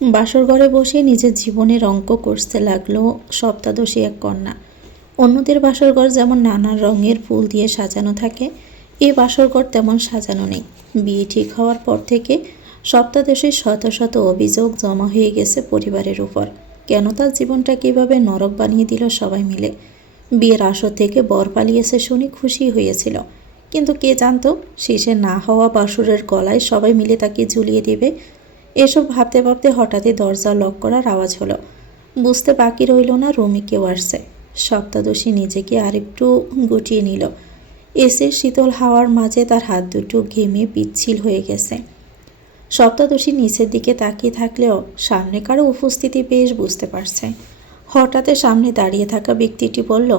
বাসর ঘরে বসে নিজের জীবনের অঙ্ক কষতে লাগলো সপ্তাদশী এক কন্যা। অন্যদের বাসরঘর যেমন নানা রঙের ফুল দিয়ে সাজানো থাকে, এই বাসরঘর তেমন সাজানো নেই। বিয়ে ঠিক হওয়ার পর থেকে সপ্তাদশীর শত শত অভিযোগ জমা হয়ে গেছে পরিবারের উপর। কেন তার জীবনটা কীভাবে নরক বানিয়ে দিল সবাই মিলে। বিয়ের আসর থেকে বর পালিয়েছে শুনে খুশি হয়েছিল, কিন্তু কে জানতো শেষে না হওয়া বাসুরের গলায় সবাই মিলে তাকে ঝুলিয়ে দেবে। এসব ভাবতে ভাবতে হঠাৎই দরজা লক করার আওয়াজ হলো। বুঝতে বাকি রইল না রুমে কেউ আসছে। সপ্তাদশী নিজেকে আরেকটু গুটিয়ে নিল। এসে শীতল হাওয়ার মাঝে তার হাত দুটো ঘেমে পিচ্ছিল হয়ে গেছে। সপ্তাদশী নিচের দিকে তাকিয়ে থাকলেও সামনে কারো উপস্থিতি বেশ বুঝতে পারছে। হঠাৎ সামনে দাঁড়িয়ে থাকা ব্যক্তিটি বলল,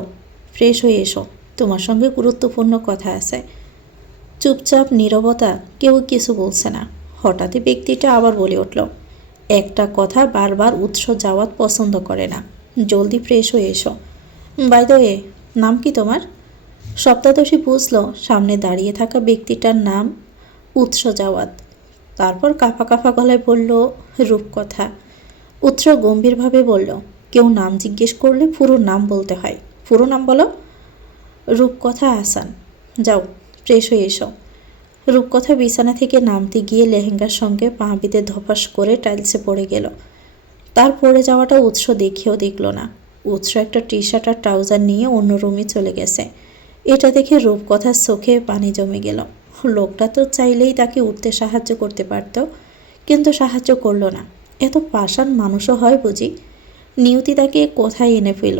ফ্রেশ হয়ে এসো, তোমার সঙ্গে গুরুত্বপূর্ণ কথা আছে। চুপচাপ নীরবতা, কেউ কিছু বলছে না। হঠাৎই ব্যক্তিটা আবার বলে উঠল, একটা কথা বারবার উৎস যাওয়াত পছন্দ করে না, জলদি ফ্রেশ হয়ে এসো। বাই দ্য ওয়ে, নাম কি তোমার? সপ্তাদশী বুঝল সামনে দাঁড়িয়ে থাকা ব্যক্তিটার নাম উৎস যাওয়াত। তারপর কাঁপা কাঁপা গলায় বলল, রূপকথা। উৎস গম্ভীরভাবে বলল, কেউ নাম জিজ্ঞেস করলে পুরো নাম বলতে হয়। পুরো নাম বলো। রূপকথা আহসান। যাও, ফ্রেশ হয়ে এসো। রূপকথা বিছানা থেকে নামতে গিয়ে লেহেঙ্গার সঙ্গে পা বেঁধে ধপাস করে টাইলসে পড়ে গেল। তার পড়ে যাওয়াটা উৎস দেখেও দেখল না। উৎস একটা টি শার্ট আর ট্রাউজার নিয়ে অন্য রুমে চলে গেছে। এটা দেখে রূপকথার চোখে পানি জমে গেল। লোকটা তো চাইলেই তাকে উঠতে সাহায্য করতে পারত, কিন্তু সাহায্য করল না। এত পাষাণ মানুষও হয় বুঝি। নিয়তি তাকে কোথায় এনে ফেল।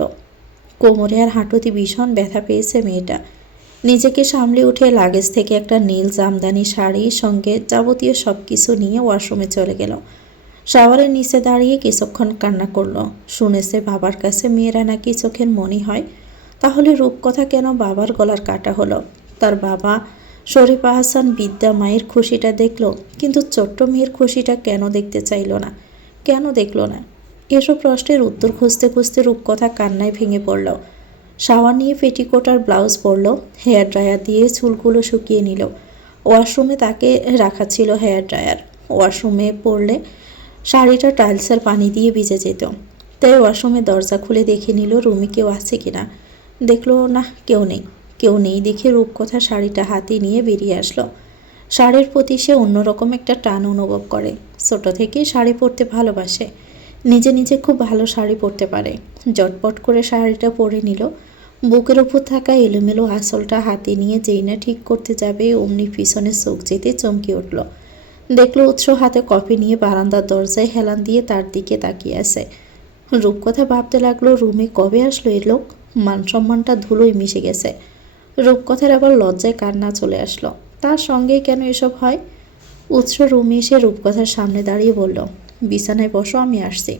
কোমরে আর হাঁটুতে ভীষণ ব্যথা পেয়েছে মেয়েটা। নিজেকে সামলে উঠে লাগেজ থেকে একটা নীল জামদানি শাড়ি সঙ্গে যাবতীয় সব কিছু নিয়ে ওয়াশরুমে চলে গেল। শাওয়ারের নিচে দাঁড়িয়ে কিছুক্ষণ কান্না করলো। শুনেছে বাবার কাছে মেয়েরা নাকি চোখের মনি হয়। তাহলে রূপকথা কেন বাবার গলার কাটা হলো? তার বাবা শরীফ আহসান বিদ্যা মায়ের খুশিটা দেখল, কিন্তু ছোট্ট মেয়ের খুশিটা কেন দেখতে চাইল না? কেন দেখল না? এসব প্রশ্নের উত্তর খুঁজতে খুঁজতে রূপকথা কান্নায় ভেঙে পড়ল। শাওয়ার নিয়ে পেটিকোট আর ব্লাউজ পরল, হেয়ার ড্রায়ার দিয়ে চুলগুলো শুকিয়ে নিল। ওয়াশরুমে তাকে রাখা ছিল হেয়ার ড্রায়ার। ওয়াশরুমে পড়লে শাড়িটা টাইলসের পানি দিয়ে ভিজে যেত। তাই ওয়াশরুমে দরজা খুলে দেখে নিল রুমে কেউ আছে কিনা। দেখলো না, কেউ নেই। কেউ নেই দেখে রূপকথা শাড়িটা হাতে নিয়ে বেরিয়ে আসলো। শাড়ির প্রতি সে অন্যরকম একটা টান অনুভব করে। ছোট থেকে শাড়ি পরতে ভালোবাসে, নিজে নিজে খুব ভালো শাড়ি পরতে পারে। জটপট করে শাড়িটা পরে নিল। বুকের ওপর থাকা এলোমেলো আঁচলটা হাতে নিয়ে যেই না ঠিক করতে যাবে অমনি পিছনে চোখ যেতে চমকে উঠল। দেখলো উৎস হাতে কফি নিয়ে বারান্দার দরজায় হেলান দিয়ে তার দিকে তাকিয়ে আছে। রূপকথা ভাবতে লাগলো, রুমে কবে আসলো এ লোক? মান সম্মানটা ধুলোয় মিশে গেছে। রূপকথার আবার লজ্জায় কান্না চলে আসলো। তার সঙ্গে কেন এসব হয়? উৎস রুমে এসে রূপকথার সামনে দাঁড়িয়ে বলল, বিছানায় বসো, আমি আসছি।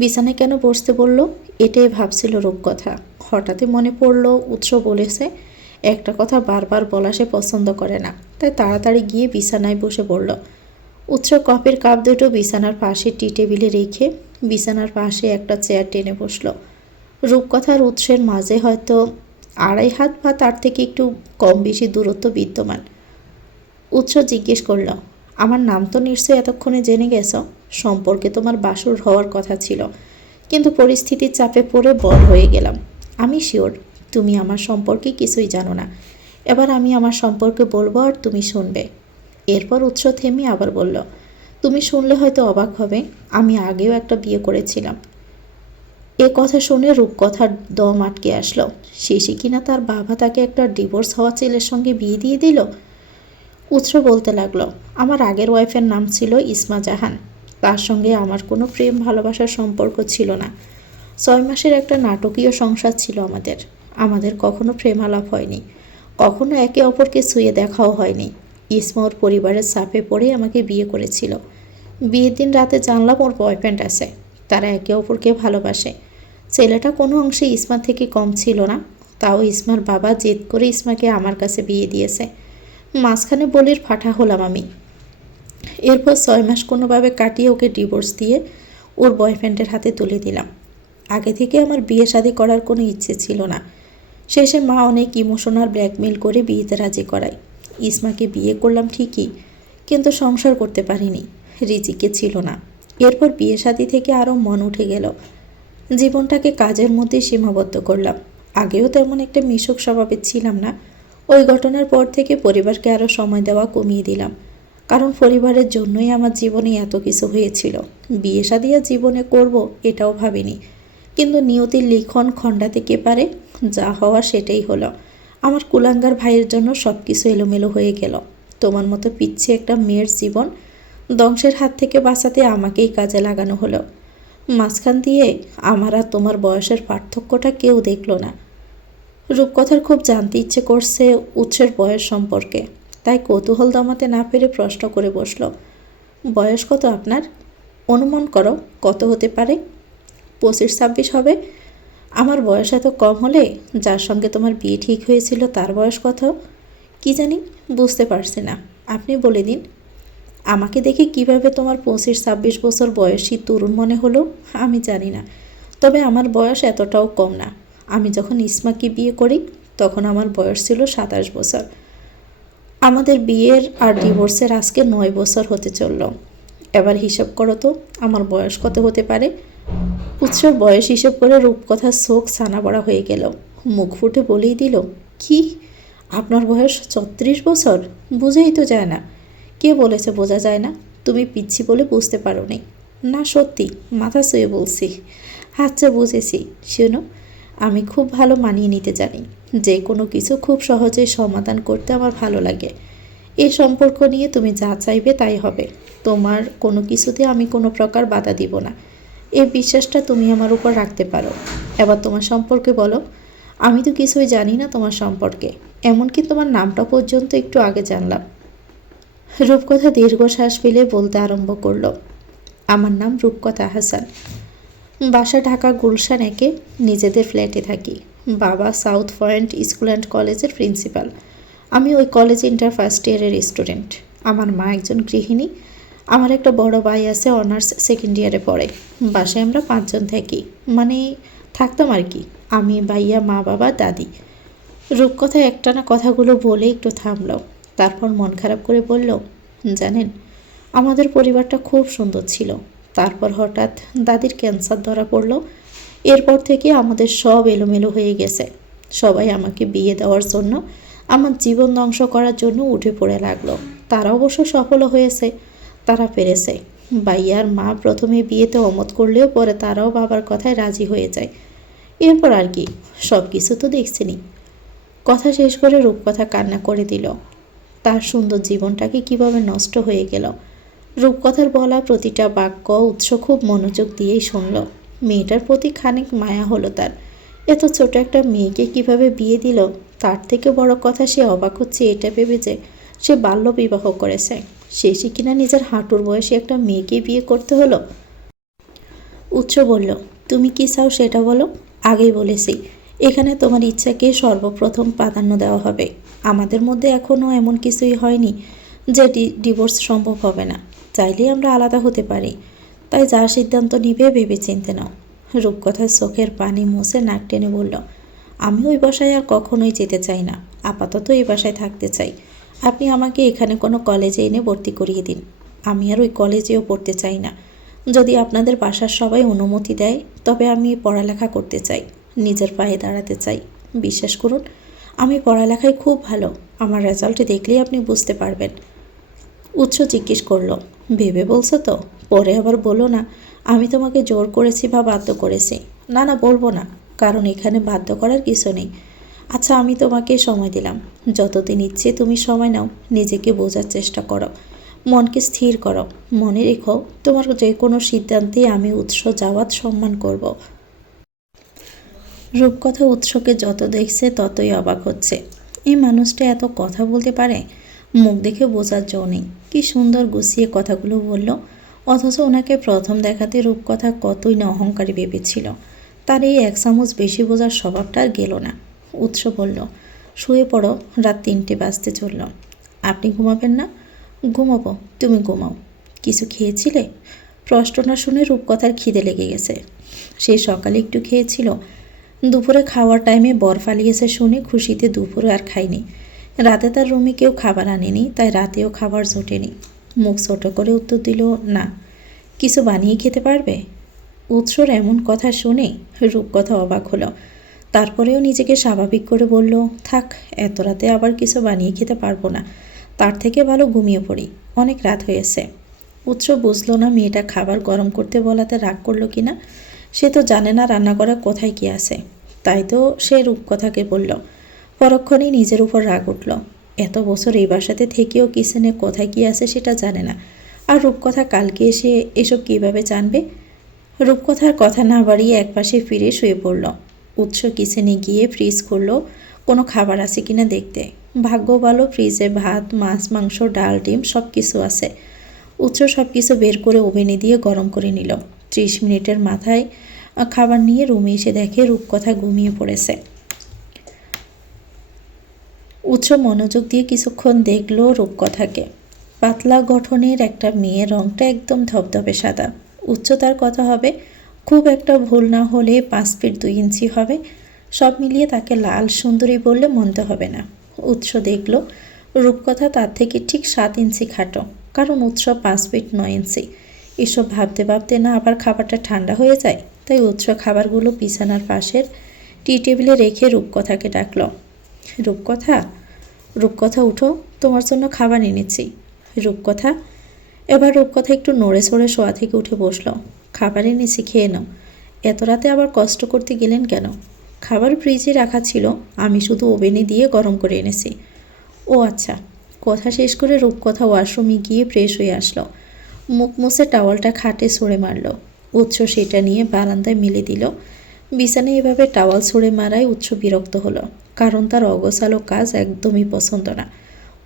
বিছানায় কেন বসতে বলল, এটাই ভাবছিল রূপকথা। হঠাৎই মনে পড়ল উৎস বলেছে একটা কথা বারবার বলা সে পছন্দ করে না। তাই তাড়াতাড়ি গিয়ে বিছানায় বসে পড়ল। উৎস কফির কাপ দুটো বিছানার পাশে টি টেবিলে রেখে বিছানার পাশে একটা চেয়ার টেনে বসল। রূপকথার উৎসের মাঝে হয়তো 2.5 হাত বা তার থেকে একটু কম বেশি দূরত্ব বিদ্যমান। উৎস জিজ্ঞেস করল, আমার নাম তো নিশ্চয়ই এতক্ষণে জেনে গেছ। সম্পর্কে তোমার বাসর হওয়ার কথা ছিল, কিন্তু পরিস্থিতির চাপে পড়ে বর হয়ে গেলাম। আমি শিওর তুমি আমার সম্পর্কে কিছুই জানো না। এবার আমি আমার সম্পর্কে বলবো আর তুমি শুনবে। এরপর উৎস থেমে আবার বলল, তুমি শুনলে হয়তো অবাক হবে, আমি আগেও একটা বিয়ে করেছিলাম। এ কথা শুনে রূপকথার দম আটকে আসলো। শেষে কিনা তার বাবা তাকে একটা ডিভোর্স হওয়া ছেলের সঙ্গে বিয়ে দিয়ে দিল। উৎস বলতে লাগলো, আমার আগের ওয়াইফের নাম ছিল ইসমা জাহান। তার সঙ্গে আমার কোনো প্রেম ভালোবাসার সম্পর্ক ছিল না। 6 মাসের একটা নাটকীয় সংসার ছিল আমাদের। আমাদের কখনো প্রেমালাপ হয়নি, কখনো একে অপরকে ছুঁয়ে দেখাও হয়নি। ইসমা ওর পরিবারের চাপে পড়ে আমাকে বিয়ে করেছিল। বিয়ের দিন রাতে জানলাম ওর বয়ফ্রেন্ড আছে, তারা একে অপরকে ভালোবাসে। ছেলেটা কোনো অংশে ইসমা থেকে কম ছিল না। তাও ইসমার বাবা জেদ করে ইসমাকে আমার কাছে বিয়ে দিয়েছে। মাঝখানে বলির ফাটা হলাম আমি। এরপর 6 মাস কোনোভাবে কাটিয়ে ওকে ডিভোর্স দিয়ে ওর বয়ফ্রেন্ডের হাতে তুলে দিলাম। আগে থেকে আমার বিয়ে শাদী করার কোনো ইচ্ছে ছিল না। শেষে মা অনেক ইমোশনাল ব্ল্যাকমেল করে বিয়েতে রাজি করায়। ইসমাকে বিয়ে করলাম ঠিকই, কিন্তু সংসার করতে পারিনি। রিজিকে ছিল না। এরপর বিয়ে শাদী থেকে আরও মন উঠে গেল। জীবনটাকে কাজের মধ্যে সীমাবদ্ধ করলাম। আগেও তেমন একটা মিশুক স্বভাবের ছিলাম না। ওই ঘটনার পর থেকে পরিবারকে আরও সময় দেওয়া কমিয়ে দিলাম, কারণ পরিবারের জন্যই আমার জীবনে এত কিছু হয়েছিল। বিয়ে শাদী আর জীবনে করব এটাও ভাবিনি, কিন্তু নিয়তির লিখন খণ্ডাতে কে পারে? যা হওয়ার সেটাই হলো। আমার কুলাঙ্গার ভাইয়ের জন্য সব কিছু এলোমেলো হয়ে গেল। তোমার মতো পিচ্ছি একটা মেয়ের জীবন ধ্বংসের হাত থেকে বাঁচাতে আমাকেই কাজে লাগানো হলো। মাঝখান দিয়ে আমার আর তোমার বয়সের পার্থক্যটা কেউ দেখলো না। রূপকথার খুব জানতে ইচ্ছে করছে উৎসের বয়স সম্পর্কে, তাই কৌতূহল দমাতে না পেরে প্রশ্ন করে বসল, বয়স কত আপনার? অনুমান করো কত হতে পারে? 25-26 হবে। আমার বয়স এত কম হলে যার সঙ্গে তোমার বিয়ে ঠিক হয়েছিল তার বয়স কত? কি জানি, বুঝতে পারছি না, আপনি বলে দিন। আমাকে দেখে কিভাবে তোমার 25-26 বছর বয়সী তরুণ মনে হলো আমি জানি না, তবে আমার বয়স এতটাও কম না। আমি যখন ইসমাকে বিয়ে করি তখন আমার বয়স ছিল 27 বছর। আমাদের বিয়ের আর ডিভোর্সের আজকে 9 বছর হতে চলল। এবার হিসাব করো তো আমার বয়স কত হতে পারে? উৎসর বয়স হিসেব করে রূপকথার চোখ ছানা বড়া হয়ে গেল। মুখ ফুটে বলেই দিল, কি আপনার বয়স 34 বছর? বোঝাই তো যায় না। কে বলেছে বোঝা যায় না? তুমি পিচ্ছি বলে বুঝতে পারো নি। না সত্যি, মাথা ছুঁয়ে বলছি। আচ্ছা বুঝেছি। শোনো, আমি খুব ভালো মানিয়ে নিতে জানি। যে কোনো কিছু খুব সহজেই সমাধান করতে আমার ভালো লাগে। এই সম্পর্ক নিয়ে তুমি যা চাইবে তাই হবে। তোমার কোনো কিছুতে আমি কোনো প্রকার বাধা দিব না। এই বিশ্বাসটা তুমি আমার উপর রাখতে পারো। এবার তোমার সম্পর্কে বলো। আমি তো কিছুই জানি না তোমার সম্পর্কে, এমনকি তোমার নামটা পর্যন্ত একটু আগে জানলাম। রূপকথা দীর্ঘশ্বাস ফেলে বলতে আরম্ভ করল, আমার নাম রূপকথা হাসান। বাসা ঢাকা গুলশান একে, নিজেদের ফ্ল্যাটে থাকি। বাবা সাউথ পয়েন্ট স্কুল অ্যান্ড কলেজের প্রিন্সিপাল। আমি ওই কলেজ ইন্টার ফার্স্ট ইয়ারের স্টুডেন্ট। আমার মা একজন গৃহিণী। আমার একটা বড় ভাই আছে, অনার্স সেকেন্ড ইয়ারে পড়ে। বাসায় আমরা 5 জন থাকি, মানে থাকতাম আর কি। আমি, ভাইয়া, মা, বাবা, দাদি। রূপকথা একটানা কথাগুলো বলে একটু থামল, তারপর মন খারাপ করে বলল, জানেন আমাদের পরিবারটা খুব সুন্দর ছিল। তারপর হঠাৎ দাদির ক্যান্সার ধরা পড়ল। এরপর থেকে আমাদের সব এলোমেলো হয়ে গেছে। সবাই আমাকে বিয়ে দেওয়ার জন্য, আমার জীবন ধ্বংস করার জন্য উঠে পড়ে লাগলো। তারা অবশ্য সফলও হয়েছে, তারা পেরেছে। ভাইয়ার মা প্রথমে বিয়েতে অমত করলেও পরে তারাও বাবার কথায় রাজি হয়ে যায়। এরপর আর কি, সব কিছু তো দেখছিনি। কথা শেষ করে রূপকথা কান্না করে দিল। তার সুন্দর জীবনটাকে কিভাবে নষ্ট হয়ে গেল। রূপকথার বলা প্রতিটা বাক্য উৎস খুব মনোযোগ দিয়েই শুনল। মেয়েটার প্রতি খানিক মায়া হলো তার। এত ছোট একটা মেয়েকে কিভাবে বিয়ে দিল। তার থেকে বড় কথা, সে অবাক হচ্ছে এটা ভেবে যে সে বাল্য বিবাহ করেছে। শেষে কিনা নিজের হাঁটুর বয়সে একটা মেয়েকে বিয়ে করতে হলো। উৎস বলল, তুমি কি চাও সেটা বলো। আগেই বলেছি, এখানে তোমার ইচ্ছাকে সর্বপ্রথম প্রাধান্য দেওয়া হবে। আমাদের মধ্যে এখনও এমন কিছুই হয়নি যে ডিভোর্স সম্ভব হবে না। চাইলেই আমরা আলাদা হতে পারি। তাই যা সিদ্ধান্ত নিবে ভেবে চিনতে নাও। রূপকথার চোখের পানি মুছে নাক টেনে বলল, আমি ওই বাসায় আর কখনোই যেতে চাই না। আপাতত এই বাসায় থাকতে চাই। আপনি আমাকে এখানে কোনো কলেজে এনে ভর্তি করিয়ে দিন। আমি আর ওই কলেজেও পড়তে চাই না। যদি আপনাদের বাসার সবাই অনুমতি দেয় তবে আমি পড়ালেখা করতে চাই, নিজের পায়ে দাঁড়াতে চাই। বিশ্বাস করুন, আমি পড়ালেখায় খুব ভালো। আমার রেজাল্ট দেখলেই আপনি বুঝতে পারবেন। উৎস জিজ্ঞেস করলো, ভেবে বলছো তো? পরে আবার বলো না আমি তোমাকে জোর করেছি বা বাধ্য করেছি। না না, বলবো না, কারণ এখানে বাধ্য করার কিছু নেই। আচ্ছা, আমি তোমাকে সময় দিলাম। যতদিন ইচ্ছে তুমি সময় নাও, নিজেকে বোঝার চেষ্টা করো, মনকে স্থির করো। মনে রেখো, তোমার যে কোনো সিদ্ধান্তে আমি উৎস যাওয়াত সম্মান করব। রূপকথা উৎসকে যত দেখছে ততই অবাক হচ্ছে। এই মানুষটা এত কথা বলতে পারে? মুখ দেখে বোঝার জো নেই। কি সুন্দর গুছিয়ে কথাগুলো বলল। অথচ ওনাকে প্রথম দেখাতে রূপকথা কতই না অহংকারী ভেবেছিল। তার এই 1 চামচ বেশি বোঝার স্বভাবটা আর গেল না। উৎস বলল, শুয়ে পড়ো, রাত 3টে বাজতে চলল। আপনি ঘুমাবেন না? ঘুমাবো, তুমি ঘুমাও। কিছু খেয়েছিলে? প্রশ্নটা শুনে রূপকথার খিদে লেগে গেছে। সে সকালে একটু খেয়েছিল। দুপুরে খাওয়ার টাইমে বর ফালিয়েছে শুনে খুশিতে দুপুরে আর খায়নি। রাতে তার রুমে কেউ খাবার আনেনি, তাই রাতেও খাবার জোটেনি। মুখ ছোট করে উত্তর দিল, না। কিছু বানিয়ে খেতে পারবে? উৎসর এমন কথা শুনে রূপকথা অবাক হলো। তারপরেও নিজেকে স্বাভাবিক করে বলল, থাক, এত রাতে আবার কিছু বানিয়ে খেতে পারবো না, তার থেকে ভালো ঘুমিয়ে পড়ি, অনেক রাত হয়েছে। উৎস বুঝলো না মেয়েটা খাবার গরম করতে বলাতে রাগ করলো কিনা। সে তো জানে না রান্না করা কোথায় কি আছে, তাই তো সে রূপকথাকে বলল। পরক্ষণেই নিজের উপর রাগ উঠল। এত বছর এই বাসাতে থেকেও কিচেনে কোথায় কি আছে সেটা জানে না, আর রূপকথা কালকে এসে এসব কিভাবে জানবে? রূপকথার কথা না বাড়িয়ে একপাশে ফিরে শুয়ে পড়ল। উৎস কিচেনে গিয়ে ফ্রিজ খুললো কোনো খাবার আছে কিনা দেখতে। ভাগ্য ভালো, ফ্রিজে ভাত, মাছ, মাংস, ডাল, ডিম সব কিছু আছে। উৎস সব কিছু বের করে ওভেনে দিয়ে গরম করে নিল। 30 মিনিটের মাথায় খাবার নিয়ে রুমে এসে দেখে রূপকথা ঘুমিয়ে পড়েছে। উৎস মনোযোগ দিয়ে কিছুক্ষণ দেখলো রূপকথাকে। পাতলা গঠনের একটা মেয়ে, রংটা একদম ধবধবে সাদা। উচ্চতার কথা হবে, খুব একটা ভুল না হলে 5 ফিট 2 ইঞ্চি হবে। সব মিলিয়ে তাকে লাল সুন্দরী বললে মন্দ হবে না। উৎস দেখল রূপকথা তার থেকে ঠিক 7 ইঞ্চি খাটো, কারণ উৎস 5 ফিট 9 ইঞ্চি। এসব ভাবতে ভাবতে না আবার খাবারটা ঠান্ডা হয়ে যায়, তাই উৎস খাবারগুলো বিছানার পাশের টি টেবিলে রেখে রূপকথাকে ডাকল। রূপকথা, রূপকথা উঠো, তোমার জন্য খাবার এনেছি। রূপকথা। এবার রূপকথা একটু নড়ে চড়ে শোয়া থেকে উঠে বসল। খাবার এনেছি, খেয়ে নাও। এত রাতে আবার কষ্ট করতে গেলেন কেন? খাবার ফ্রিজে রাখা ছিল, আমি শুধু ওভেনে দিয়ে গরম করে এনেছি। ও আচ্ছা। কথা শেষ করে রূপকথা ওয়াশরুমে গিয়ে ফ্রেশ হয়ে আসলো। মুখ মুছে টাওয়ালটা খাটে ছুঁড়ে মারল। উৎস সেটা নিয়ে বারান্দায় মেলে দিল। বিছানায় এভাবে টাওয়াল ছুঁড়ে মারায় উৎস বিরক্ত হলো, কারণ তার অগোছালো কাজ একদমই পছন্দ না।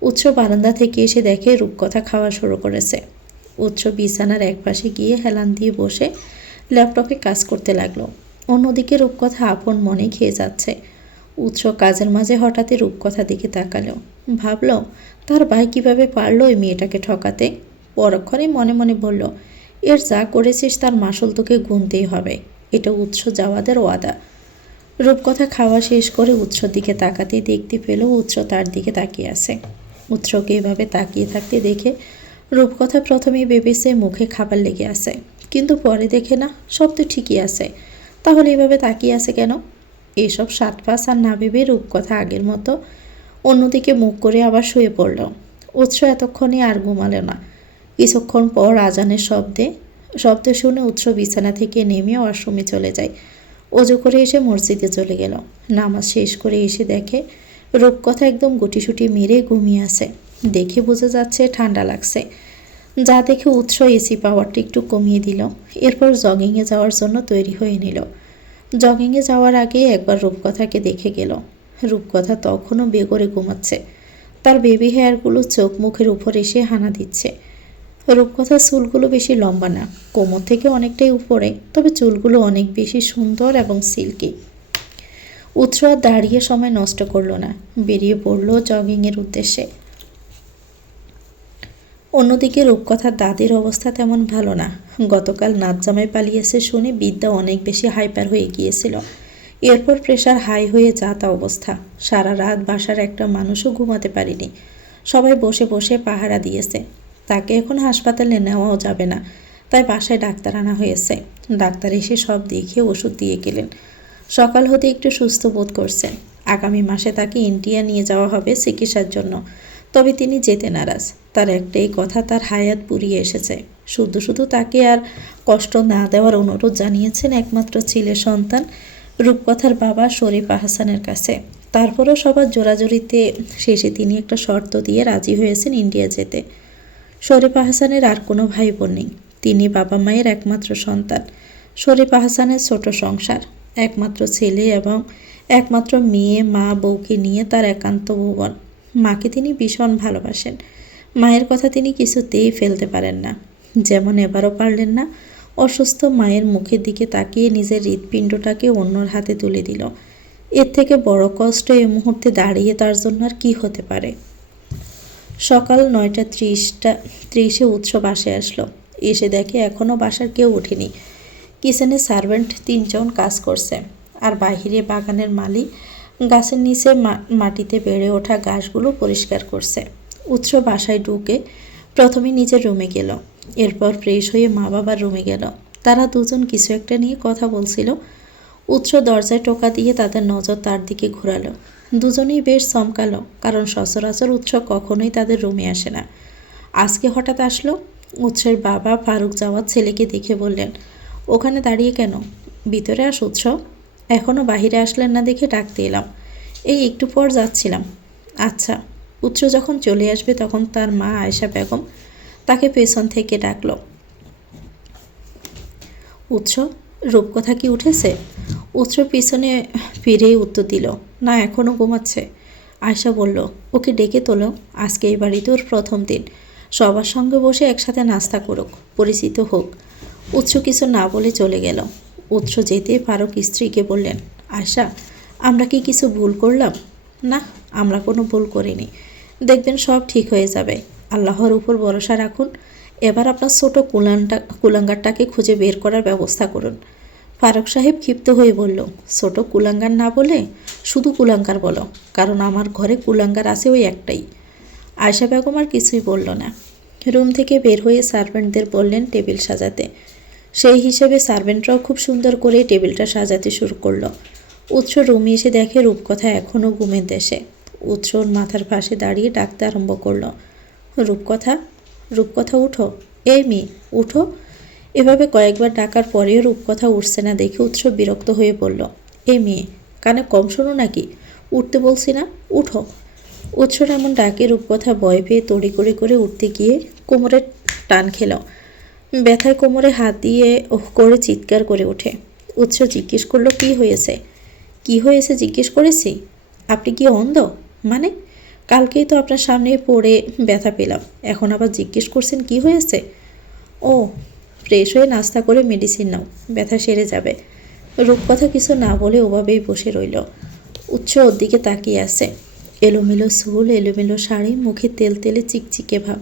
উৎস বারান্দা থেকে এসে দেখে রূপকথা খাওয়া শুরু করেছে। উৎস বিছানার একপাশে গিয়ে হেলান দিয়ে বসে ল্যাপটপে কাজ করতে লাগলো। অন্যদিকে রূপকথা আপন মনে খেয়ে যাচ্ছে। উৎস কাজের মাঝে হঠাৎই রূপকথা দিকে তাকালো। ভাবল, তার ভাই কিভাবে পারলো ওই মেয়েটাকে ঠকাতে। পরক্ষণে মনে মনে বলল, এর যা করেছিস তার মাসুল তোকে গুনতেই হবে। এটা উৎস যাওয়াদের ওয়াদা। রূপকথা খাওয়া শেষ করে উৎসর দিকে তাকাতেই দেখতে পেল উৎস তার দিকে তাকিয়ে আছে। উৎসকে এভাবে তাকিয়ে থাকতে দেখে রূপকথা প্রথমেই ভেবেছে মুখে খাবার লেগে আছে, কিন্তু পরে দেখে না, সব তো ঠিকই আছে। তাহলে এভাবে তাকিয়ে আছে কেন? এসব সাতপাস আর না ভেবে রূপকথা আগের মতো অন্যদিকে মুখ করে আবার শুয়ে পড়ল। উৎস এতক্ষণে আর ঘুমালো না। কিছুক্ষণ পর আজানের শব্দ শুনে উৎস বিছানা থেকে নেমে ওয়াশরুমে চলে যায়। অজু করে এসে মসজিদে চলে গেল। নামাজ শেষ করে এসে দেখে রূপকথা একদম গুটিসুটি মেরে ঘুমিয়ে আছে। দেখে বোঝা যাচ্ছে ঠান্ডা লাগছে, যা দেখে উৎস এসি পাওয়ারটা একটু কমিয়ে দিল। এরপর জগিংয়ে যাওয়ার জন্য তৈরি হয়ে নিল। জগিংয়ে যাওয়ার আগে একবার রূপকথাকে দেখে গেল। রূপকথা তখনও বেঘরে ঘুমাচ্ছে। তার বেবি হেয়ারগুলো চোখ মুখের উপর এসে হানা দিচ্ছে। রূপকথার চুলগুলো বেশি লম্বা না, কোমর থেকে অনেকটাই উপরে, তবে চুলগুলো অনেক বেশি সুন্দর এবং সিল্কি। উৎস আর দাঁড়িয়ে সময় নষ্ট করলো না, বেরিয়ে পড়ল জগিংয়ের উদ্দেশ্যে। অন্যদিকে রূপকথার দাদির অবস্থা তেমন ভালো না। গতকাল নাচ জামাই পালিয়েছে শুনে বিদ্যা অনেক বেশি হাইপার হয়ে গিয়েছিল। এরপর প্রেশার হাই হয়ে যা তা অবস্থা। সারা রাত বাসার একটা মানুষও ঘুমাতে পারেনি। সবাই বসে বসে পাহারা দিয়েছে। তাকে এখন হাসপাতালে নেওয়াও যাবে না, তাই বাসায় ডাক্তার আনা হয়েছে। ডাক্তার এসে সব দেখে ওষুধ দিয়ে গেলেন। সকাল হতে একটু সুস্থ বোধ করছে। আগামী মাসে তাকে ইন্ডিয়া নিয়ে যাওয়া হবে চিকিৎসার জন্য, তবে তিনি যেতে নারাজ। তার একটাই কথা, তার হায়াত পুরিয়ে এসেছে। শুধু শুধু তাকে আর কষ্ট না দেওয়ার অনুরোধ জানিয়েছেন একমাত্র ছেলের সন্তান রূপকথার বাবা শরীফ আহসানের কাছে। তারপরও সবার জোরাজোরিতে শেষে তিনি একটা শর্ত দিয়ে রাজি হয়েছেন ইন্ডিয়া যেতে। শরীফ আহসানের আর কোনো ভাই বোন নেই। তিনি বাবা মায়ের একমাত্র সন্তান। শরীফ আহসানের ছোট সংসার, একমাত্র ছেলে এবং একমাত্র মেয়ে, মা বউকে নিয়ে তার একান্ত ভুবন। মাকে তিনি ভীষণ ভালোবাসেন। মায়ের কথা তিনি কিছুতেই ফেলতে পারেন না, যেমন এবারও পারলেন না। অসুস্থ মায়ের মুখের দিকে তাকিয়ে নিজের হৃৎপিণ্ডটাকে অন্যর হাতে তুলে দিল। এর থেকে বড় কষ্ট এই মুহূর্তে দাঁড়িয়ে তার জন্য আর কি হতে পারে। সকাল 9:30 উৎস বাসায় আসলো। এসে দেখে এখনও বাসার কেউ ওঠেনি। কিচেনে সার্ভেন্ট 3 জন কাজ করছে, আর বাহিরে বাগানের মালি গাছের নিচে মাটিতে বেড়ে ওঠা ঘাসগুলো পরিষ্কার করছে। উৎস বাসায় ঢুকে প্রথমে নিজের রুমে গেল। এরপর ফ্রেশ হয়ে মা বাবার রুমে গেল। তারা দুজন কিছু একটা নিয়ে কথা বলছিল। উৎস দরজায় টোকা দিয়ে তাদের নজর তার দিকে ঘোরালো। দুজনেই বেশ চমকালো, কারণ সচরাচর উৎস কখনোই তাদের রুমে আসে না। আজকে হঠাৎ আসলো। উৎসের বাবা ফারুক জাওয়াদ ছেলেকে দেখে বললেন, ওখানে দাঁড়িয়ে কেন? ভিতরে আস উৎস। এখনও বাহিরে আসলেন না দেখে ডাকতে এলাম। এই একটু পর যাচ্ছিলাম। আচ্ছা। উৎস যখন চলে আসবে তখন তার মা আয়েশা বেগম তাকে পেছন থেকে ডাকল, উৎস, রূপকথা কি উঠেছে? উৎস পিছনে ফিরেই উত্তর দিল, না, এখনও ঘুমাচ্ছে। আয়শা বলল, ওকে ডেকে তোলো, আজকে এই বাড়িতে ওর প্রথম দিন, সবার সঙ্গে বসে একসাথে নাস্তা করুক, পরিচিত হোক। উৎস কিছু না বলে চলে গেল। উৎস যেতে ফারুক স্ত্রীকে বললেন, আয়শা, আমরা কি কিছু ভুল করলাম? না, আমরা কোনো ভুল করিনি। দেখবেন সব ঠিক হয়ে যাবে। আল্লাহর উপর ভরসা রাখুন। এবার আপনার ছোট কুলাঙ্গারটাকে খুঁজে বের করার ব্যবস্থা করুন। ফারুক সাহেব ক্ষিপ্ত হয়ে বলল, ছোট কুলাঙ্গার না বলে শুধু কুলাঙ্গার বলো, কারণ আমার ঘরে কুলাঙ্গার আছে ওই একটাই। আয়শা বেগম আর কিছুই বলল না। রুম থেকে বের হয়ে সার্ভেন্টদের বললেন টেবিল সাজাতে। সেই হিসেবে সার্ভেন্টরাও খুব সুন্দর করে টেবিলটা সাজাতে শুরু করলো। উৎস রুমে এসে দেখে রূপকথা এখনও ঘুমের দেশে। উৎসর মাথার পাশে দাঁড়িয়ে ডাকতে আরম্ভ করলো, রূপকথা, রূপকথা উঠো, এই মেয়ে উঠো। এভাবে কয়েকবার ডাকার পরেও রূপকথা উঠছে না দেখে উৎস বিরক্ত হয়ে বলল, এই মেয়ে, কানে কম শোনো নাকি? উঠতে বলছি না, উঠো। উৎসর এমন ডাকে রূপকথা ভয় পেয়ে তড়ি করে উঠতে গিয়ে কোমরে টান খেল। ব্যথায় কোমরে হাত দিয়ে ওহ করে চিৎকার করে ওঠে। উৎস জিজ্ঞেস করলো, কি হয়েছে? কি হয়েছে জিজ্ঞেস করেছি? আপনি কি অন্ধ? মানে, কালকেই তো আপনার সামনে পড়ে ব্যথা পেলাম, এখন আবার জিজ্ঞেস করছেন কি হয়েছে? ও, ফ্রেশ হয়ে নাস্তা করে মেডিসিন নাও, ব্যথা সেরে যাবে। রূপকথা কিছু না বলে ওভাবেই বসে রইল। উৎস ওর দিকে তাকিয়ে আছে। এলোমেলো চুল, এলোমেলো শাড়ি, মুখে তেলে চিকচিকে ভাব,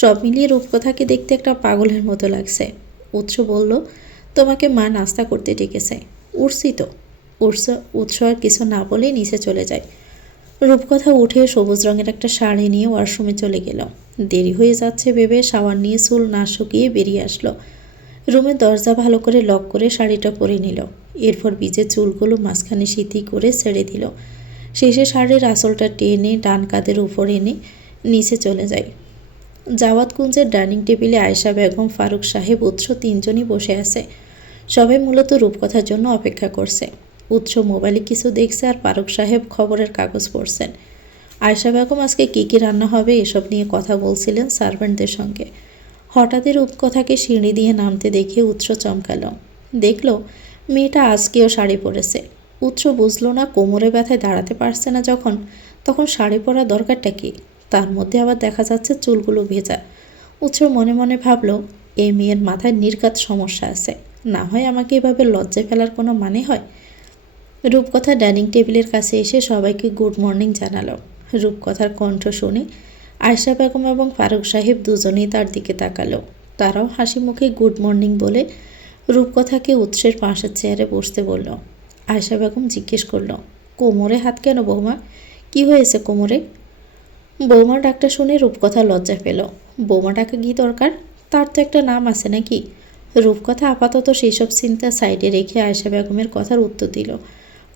সব মিলিয়ে রূপকথাকে দেখতে একটা পাগলের মতো লাগছে। উৎস বলল, তোমাকে মা নাস্তা করতে ডেকেছে। উঠছি তো। উৎস আর কিছু না বলেই নিচে চলে যায়। রূপকথা উঠে সবুজ রঙের একটা শাড়ি নিয়ে ওয়াশরুমে চলে গেল। দেরি হয়ে যাচ্ছে ভেবে শাওয়ার নিয়ে চুল না শুকিয়ে বেরিয়ে আসলো। রুমের দরজা ভালো করে লক করে শাড়িটা পরে নিল। এরপর ভিজে চুলগুলো মাঝখানে সিথি করে ছেড়ে দিল। শেষে শাড়ির আঁচলটা টেনে ডান কাঁধের উপর এনে নিচে চলে যায়। জাওয়াত কুঞ্জের ডাইনিং টেবিলে আয়েশা বেগম, ফারুক সাহেব, উৎস তিনজনই বসে আছে। সবাই মূলত রূপকথার জন্য অপেক্ষা করছে। উৎস মোবাইলে কিছু দেখছে আর ফারুক সাহেব খবরের কাগজ পড়ছেন। আয়েশা বেগম আজকে কী রান্না হবে এসব নিয়ে কথা বলছিলেন সার্ভেন্টদের সঙ্গে। হঠাৎই রূপকথাকে সিঁড়ি দিয়ে নামতে দেখে উৎস চমকাল। দেখল মেয়েটা আজকেও শাড়ি পরেছে। উৎস বুঝল না, কোমরে ব্যথায় দাঁড়াতে পারছে না যখন, তখন শাড়ি পরা দরকারটা কি? তার মধ্যে আবার দেখা যাচ্ছে চুলগুলো ভেজা। উৎস মনে মনে ভাবল, এই মেয়ের মাথায় নির্ঘাত সমস্যা আছে, না হয় আমাকে এভাবে লজ্জায় ফেলার কোনো মানে হয়? রূপকথা ডাইনিং টেবিলের কাছে এসে সবাইকে গুড মর্নিং জানালো। রূপকথার কণ্ঠ শুনে আয়েশা বেগম এবং ফারুক সাহেব দুজনেই তার দিকে তাকালো। তারাও হাসি মুখে গুড মর্নিং বলে রূপকথাকে উৎসের পাশের চেয়ারে বসতে বলল। আয়েশা বেগম জিজ্ঞেস করল, কোমরে হাত কেন বৌমা? কি হয়েছে কোমরে? বৌমা ডাকটা শুনে রূপকথা লজ্জা পেল। বৌমা ডাকা কি দরকার? তার তো একটা নাম আছে নাকি? রূপকথা আপাতত সেই সব চিন্তা সাইডে রেখে আয়েশা বেগমের কথার উত্তর দিল,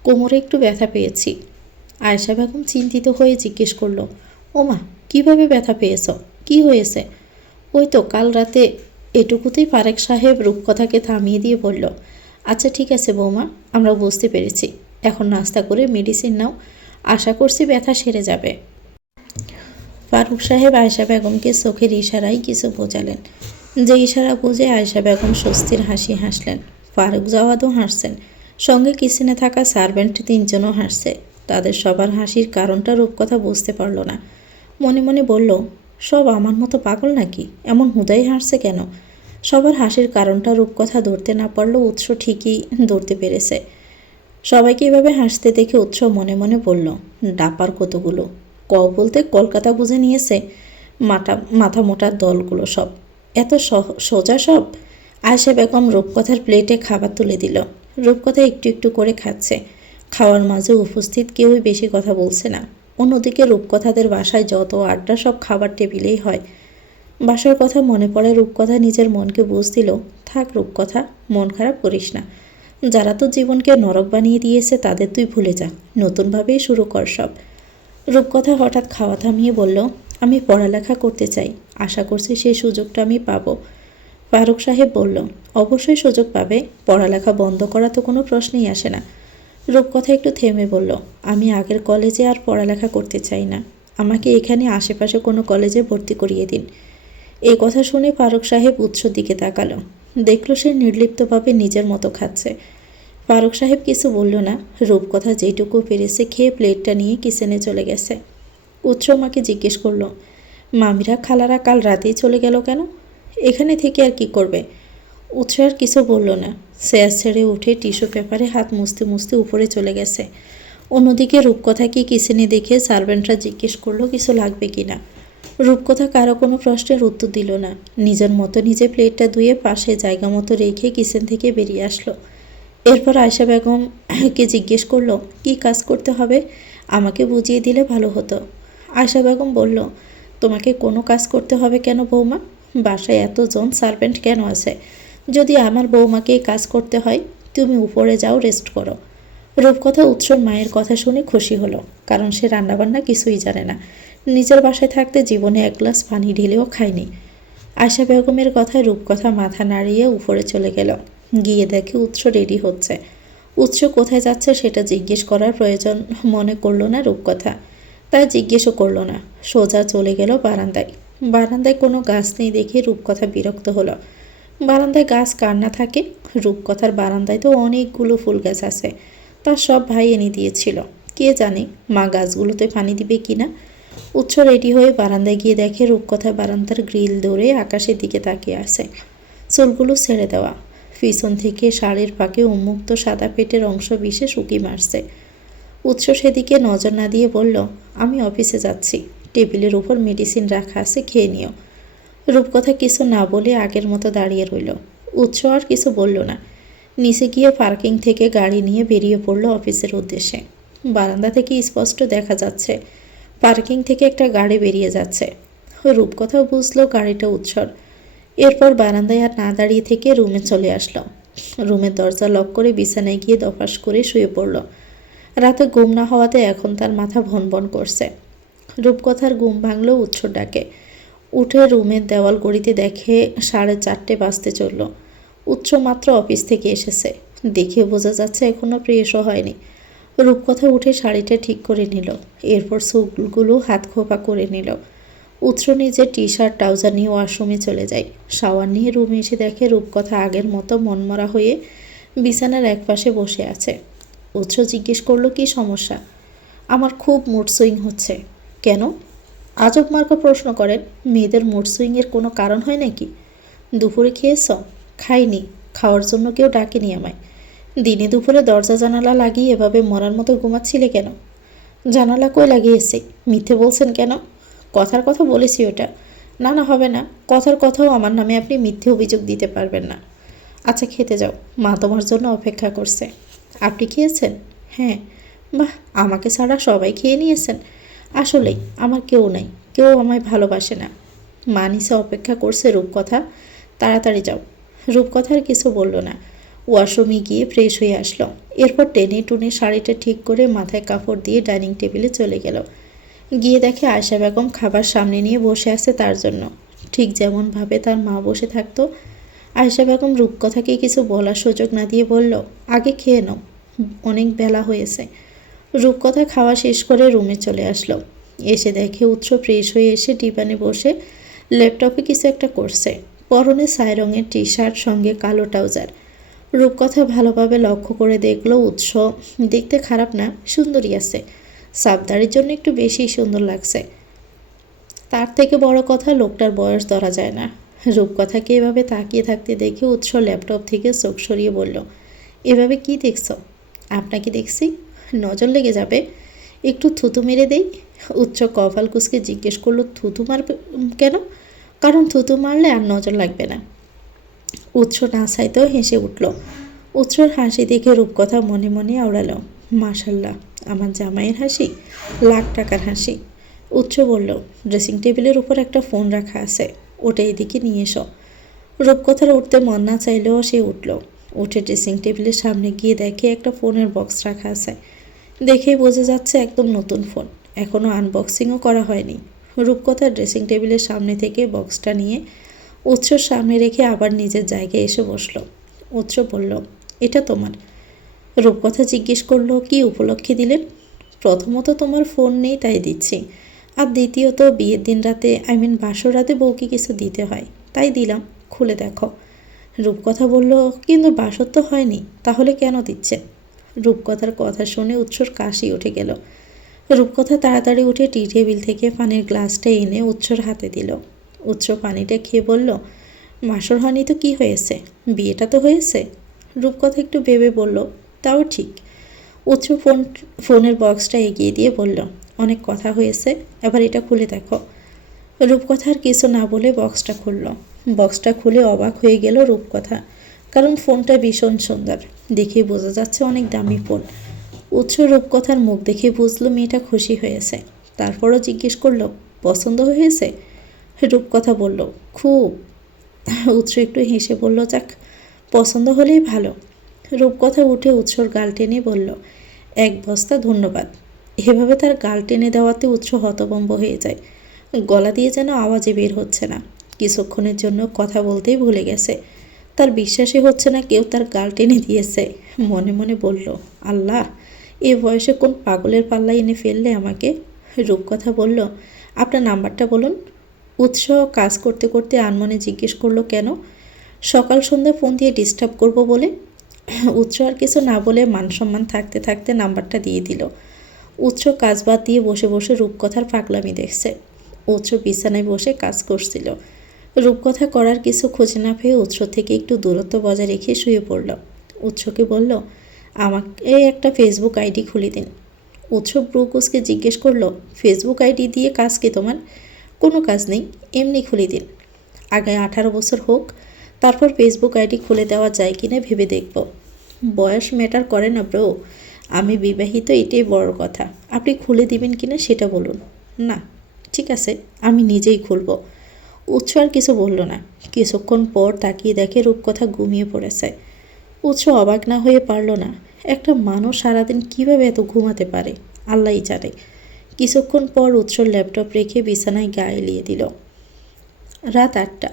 কোমরে একটু ব্যথা পেয়েছি। আয়েশা বেগম চিন্তিত হয়ে জিজ্ঞেস করলো, ওমা, কিভাবে ব্যথা পেয়েছ? কি হয়েছে? ওই তো কাল রাতে। এটুকুতেই ফারেক সাহেব রূপকথাকে থামিয়ে দিয়ে বলল, আচ্ছা ঠিক আছে বৌমা, আমরা বুঝতে পেরেছি, এখন নাস্তা করে মেডিসিন নাও, আশা করছি ব্যথা সেরে যাবে। ফারুক সাহেব আয়েশা বেগমকে চোখের ইশারায় কিছু বোঝালেন। যে ইশারা বুঝে আয়েশা বেগম স্বস্তির হাসি হাসলেন। ফারুক জাওয়াদও হাসছেন। সঙ্গে কিচেনে থাকা সার্ভেন্ট তিনজনও হাসছে। তাদের সবার হাসির কারণটা রূপকথা বুঝতে পারল না। মনে মনে বলল, সব আমার মতো পাগল নাকি? এমন হুদাই হাসছে কেন? সবার হাসির কারণটা রূপকথা ধরতে না পারলেও উৎস ঠিকই ধরতে পেরেছে। সবাইকে এভাবে হাসতে দেখে উৎস মনে মনে বলল, ডাপার কতগুলো! বলতে কলকাতা বুঝে নিয়েছে। মাথা মোটার দলগুলো সব এত সোজা সব। আয়েশা বেগম রূপকথার প্লেটে খাবার তুলে দিল। রূপকথা একটু একটু করে খাচ্ছে। খাওয়ার মাঝে উপস্থিত কেউই বেশি কথা বলছে না। অন্যদিকে রূপকথাদের বাসায় যত আড্ডা সব খাবার টেবিলেই হয়। বাসার কথা মনে পড়ে রূপকথা নিজের মনকে বুঝ দিল, থাক রূপকথা, মন খারাপ করিস না। যারা তো জীবনকে নরক বানিয়ে দিয়েছে তাদের তুই ভুলে যা, নতুনভাবেই শুরু কর সব। রূপকথা হঠাৎ খাওয়া থামিয়ে বলল, আমি পড়ালেখা করতে চাই, আশা করছি সেই সুযোগটা আমি পাবো। ফারুক সাহেব বলল, অবশ্যই সুযোগ পাবে, পড়ালেখা বন্ধ করা তো কোনো প্রশ্নই আসে না। রূপকথা একটু থেমে বলল, আমি আগের কলেজে আর পড়ালেখা করতে চাই না, আমাকে এখানে আশেপাশে কোনো কলেজে ভর্তি করিয়ে দিন। এই কথা শুনে ফারুক সাহেব উৎসর দিকে তাকালো, দেখল সে নির্লিপ্তভাবে নিজের মতো খাচ্ছে। ফারুক সাহেব কিছু বলল না, রূপকথা যেটুকু পেরেছে খেয়ে প্লেটটা নিয়ে কিচেনে চলে গেছে। উৎস মাকে জিজ্ঞেস করলো, মামিরা খালারা কাল রাতেই চলে গেল কেন? এখানে থেকে আর কি করবে? উৎস আর কিছু বলল না, চেয়ার ছেড়ে উঠে টিস্যু পেপারে হাত মুছতে মুছতে উপরে চলে গেছে। অন্যদিকে রূপকথাকে কিচেনে দেখে সার্ভেন্টরা জিজ্ঞেস করলো কিছু লাগবে কিনা। রূপকথা কারো কোনো প্রশ্নের উত্তর দিল না, নিজের মতো নিজে প্লেটটা ধুয়ে পাশে জায়গা মতো রেখে কিচেন থেকে বেরিয়ে আসলো। এরপর আয়শা বেগমকে জিজ্ঞেস করলো, কি কাজ করতে হবে, আমাকে বুঝিয়ে দিলে ভালো হতো। আয়শা বেগম বলল, তোমাকে কোনো কাজ করতে হবে কেন বৌমা? বাসায় এতজন সার্ভেন্ট কেন আছে? যদি আমার বৌমাকে কাজ করতে হয়, তুমি উপরে যাও, রেস্ট করো। রূপকথা উৎসর মায়ের কথা শুনে খুশি হলো, কারণ সে রান্নাবান্না কিছুই জানে না, নিজের বাসায় থাকতে জীবনে এক গ্লাস পানি ঢেলেও খায়নি। আয়শা বেগমের কথায় রূপকথা মাথা নাড়িয়ে উপরে চলে গেল। গিয়ে দেখে উৎস রেডি হচ্ছে। উৎস কোথায় যাচ্ছে সেটা জিজ্ঞেস করার প্রয়োজন মনে করলো না রূপকথা, তাই জিজ্ঞেসও করলো না, সোজা চলে গেল বারান্দায়। বারান্দায় কোনো গাছ নেই দেখে রূপকথা বিরক্ত হলো। বারান্দায় গাছ কার না থাকে? রূপকথার বারান্দায় তো অনেকগুলো ফুল গাছ আছে, তার সব ভাই এনে দিয়েছিল, কে জানে মা গাছগুলোতে পানি দিবে কিনা। উৎস রেডি হয়ে বারান্দায় গিয়ে দেখে রূপকথা বারান্দার গ্রিল ধরে আকাশের দিকে তাকিয়ে আছে, চুলগুলো ছেড়ে দেওয়া, পিছন থেকে শাড়ির ফাঁকে উন্মুক্ত সাদা পেটের অংশ বিশেষ উঁকি মারছে। উৎস সেদিকে নজর না দিয়ে বলল, আমি অফিসে যাচ্ছি, টেবিলের উপর মেডিসিন রাখা আছে, খেয়ে নিও। রূপকথা কিছু না বলে আগের মতো দাঁড়িয়ে রইল। উৎস আর কিছু বলল না, নিচে গিয়ে পার্কিং থেকে গাড়ি নিয়ে বেরিয়ে পড়ল অফিসের উদ্দেশ্যে। বারান্দা থেকে স্পষ্ট দেখা যাচ্ছে পার্কিং থেকে একটা গাড়ি বেরিয়ে যাচ্ছে। রূপকথাও বুঝলো গাড়িটা উৎসর। এরপর বারান্দায় আর না দাঁড়িয়ে থেকে রুমে চলে আসলো। রুমের দরজা লক করে বিছানায় গিয়ে দফাস করে শুয়ে পড়ল। রাতে ঘুম না হওয়াতে এখন তার মাথা ভনভন করছে। রূপকথার ঘুম ভাঙল উৎসর ডাকে। উঠে রুমের দেওয়াল গড়িতে দেখে 4:30 বাজতে চলল। উৎস মাত্র অফিস থেকে এসেছে, দেখে বোঝা যাচ্ছে এখনো ফ্রেশও হয়নি। রূপকথা উঠে শাড়িটা ঠিক করে নিল, এরপর চুলগুলো হাত খোপা করে নিল। উৎস নিজের টি শার্ট ট্রাউজার নিয়ে ওয়াশরুমে চলে যায়। শাওয়ার নিয়ে রুমে এসে দেখে রূপকথা আগের মতো মনমরা হয়ে বিছানার একপাশে বসে আছে। উৎস জিজ্ঞেস করলো, কি সমস্যা? আমার খুব মুড সুইং হচ্ছে। কেন? আজব মার্কা প্রশ্ন করেন, মেয়েদের মুড সুইংয়ের কোনো কারণ হয় নাকি? দুপুরে খেয়েছ? খাইনি, খাওয়ার জন্য কেউ ডাকেনি আমায়। দিনে দুপুরে দরজা জানালা লাগিয়ে এভাবে মরার মতো ঘুমাচ্ছিলে কেন? জানালা কই লাগিয়েছি, মিথ্যে বলছেন কেন? কথার কথা বলেছি ওটা। না না, হবে না, কথার কথাও আমার নামে আপনি মিথ্যে অভিযোগ দিতে পারবেন না। আচ্ছা খেতে যাও, মা তোমার জন্য অপেক্ষা করছে। আপনি খেয়েছেন? হ্যাঁ। বাহ, আমাকে ছাড়া সবাই খেয়ে নিয়েছেন। আসলেই আমার কেউ নাই, কেউ আমায় ভালোবাসে না। মা নিচে অপেক্ষা করছে রূপকথা, তাড়াতাড়ি যাও। রূপকথার কিছু বলল না, ওয়াশরুমে গিয়ে ফ্রেশ হয়ে আসলো। এরপর টেনে টুনে শাড়িটা ঠিক করে মাথায় কাপড় দিয়ে ডাইনিং টেবিলে চলে গেল। গিয়ে দেখে আয়শা বেগম খাবার সামনে নিয়ে বসে আছে তার জন্য, ঠিক যেমনভাবে তার মা বসে থাকতো। আয়শা বেগম রূপকথাকে কিছু বলার সুযোগ না দিয়ে বলল, আগে খেয়ে নাও, অনেক বেলা হয়েছে। রূপকথা খাওয়া শেষ করে রুমে চলে আসলো। এসে দেখে উৎস ফ্রেশ হয়ে এসে ডিবানে বসে ল্যাপটপে কিছু একটা করছে। পরনে ছাই রঙের টি শার্ট, সঙ্গে কালো ট্রাউজার। রূপকথা ভালোভাবে লক্ষ্য করে দেখলো উৎস দেখতে খারাপ না, সুন্দরী আছে, সাবদারির জন্য একটু বেশি সুন্দর লাগছে। তার থেকে বড় কথা, লোকটার বয়স ধরা যায় না। রূপকথাকে এভাবে তাকিয়ে থাকতে দেখে উৎস ল্যাপটপ থেকে চোখ সরিয়ে বলল, এভাবে কি দেখছো? আপনাকে দেখছি, নজর লেগে যাবে, একটু থুতু মেরে দেই। উৎস কপাল কুঁচকে জিজ্ঞেস করলো, থুতু মারবে কেন? কারণ থুতু মারলে আর নজর লাগবে না। উৎস না চাইতেও হেসে উঠল। উৎসর হাসি দেখে রূপকথা মনে মনে আওড়ালো, মাশাল্লাহ, আমার জামাইয়ের হাসি লাখ টাকার হাসি। উৎস বলল, ড্রেসিং টেবিলের উপর একটা ফোন রাখা আছে, ওটা এদিকে নিয়ে এসো। রূপকথার উঠতে মন না চাইলেও সে উঠল। উঠে ড্রেসিং টেবিলের সামনে গিয়ে দেখে একটা ফোনের বক্স রাখা আছে। দেখেই বোঝা যাচ্ছে একদম নতুন ফোন, এখনও আনবক্সিংও করা হয়নি। রূপকথার ড্রেসিং টেবিলের সামনে থেকে বক্সটা নিয়ে উৎসর সামনে রেখে আবার নিজের জায়গায় এসে বসল। উৎস বলল, এটা তোমার। রূপকথা জিজ্ঞেস করলো, কি উপলক্ষে দিলেন? প্রথমত তোমার ফোন নেই তাই দিচ্ছি, আর দ্বিতীয়ত বিয়ের দিন রাতে বাসর রাতে বউকে কিছু দিতে হয় তাই দিলাম, খুলে দেখো। রূপকথা বলল, কিন্তু বাসর তো হয়নি, তাহলে কেন দিচ্ছেন? রূপকথার কথা শুনে উৎসর কাশি উঠে গেল। রূপকথা তাড়াতাড়ি উঠে টি টেবিল থেকে পানির গ্লাসটা এনে উৎসর হাতে দিল। উৎস পানিটা খেয়ে বলল, বাসর হয়নি তো কি হয়েছে, বিয়েটা তো হয়েছে। রূপকথা একটু ভেবে বলল, তাও ঠিক। উৎস ফোনের বক্সটা এগিয়ে দিয়ে বলল, অনেক কথা হয়েছে, এবার এটা খুলে দেখো। রূপকথার কিছু না বলে বক্সটা খুলল। বক্সটা খুলে অবাক হয়ে গেল রূপকথা, কারণ ফোনটা ভীষণ সুন্দর, দেখে বোঝা যাচ্ছে অনেক দামি ফোন। উৎস রূপকথার মুখ দেখে বুঝলো মেয়েটা খুশি হয়েছে। তারপরও জিজ্ঞেস করলো, পছন্দ হয়েছে? রূপকথা বলল, খুব। উৎস একটু হেসে বলল, যাক, পছন্দ হলেই ভালো। রূপকথা উঠে উৎসর গাল টেনে বলল, এক বস্তা ধন্যবাদ। এভাবে তার গাল টেনে দেওয়াতে উৎস হতভম্ব হয়ে যায়। গলা দিয়ে যেন আওয়াজে বের হচ্ছে না। কিছুক্ষণের জন্য কথা বলতেই ভুলে গেছে। তার বিশ্বাসই হচ্ছে না কেউ তার গাল টেনে দিয়েছে। মনে মনে বলল, আল্লাহ, এ বয়সে কোন পাগলের পাল্লা এনে ফেললে আমাকে। রূপকথা বলল, আপনার নাম্বারটা বলুন। উৎস কাজ করতে করতে আনমনে জিজ্ঞেস করলো, কেন? সকাল সন্ধ্যা ফোন দিয়ে ডিস্টার্ব করব বলে। উৎস আর কিছু না বলে মান সম্মান থাকতে থাকতে নাম্বারটা দিয়ে দিল। উৎস কাজ বাদ দিয়ে বসে বসে রূপকথার পাগলামি দেখছে। উৎস বিছানায় বসে কাজ করছিল। রূপকথা করার কিছু খুঁজে না পেয়ে উৎস থেকে একটু দূরত্ব বজায় রেখে শুয়ে পড়ল। উৎসকে বলল, আমাকে একটা ফেসবুক আইডি খুলে দিন। উৎস ব্রুকুসকে জিজ্ঞেস করলো, ফেসবুক আইডি দিয়ে কাজ কি তোমার? কোনো কাজ নেই, এমনি খুলে দিন। আগে 18 বছর হোক, তারপর ফেসবুক আইডি খুলে দেওয়া যায় কিনা ভেবে দেখব। বয়স ম্যাটার করে না ব্রো, আমি বিবাহিত, এটাই বড় কথা। আপনি খুলে দিবেন কিনা সেটা বলুন। না, ঠিক আছে, আমি নিজেই খুলব। উৎস আর কিছু বলল না। কিছুক্ষণ পর তাকিয়ে দেখে রূপকথা ঘুমিয়ে পড়েছে। উৎস অবাক না হয়ে পারল না, একটা মানুষ সারাদিন কীভাবে এত ঘুমাতে পারে, আল্লাহই জানে। কিছুক্ষণ পর উৎসর ল্যাপটপ রেখে বিছানায় গা এলিয়ে দিল। রাত 8টা।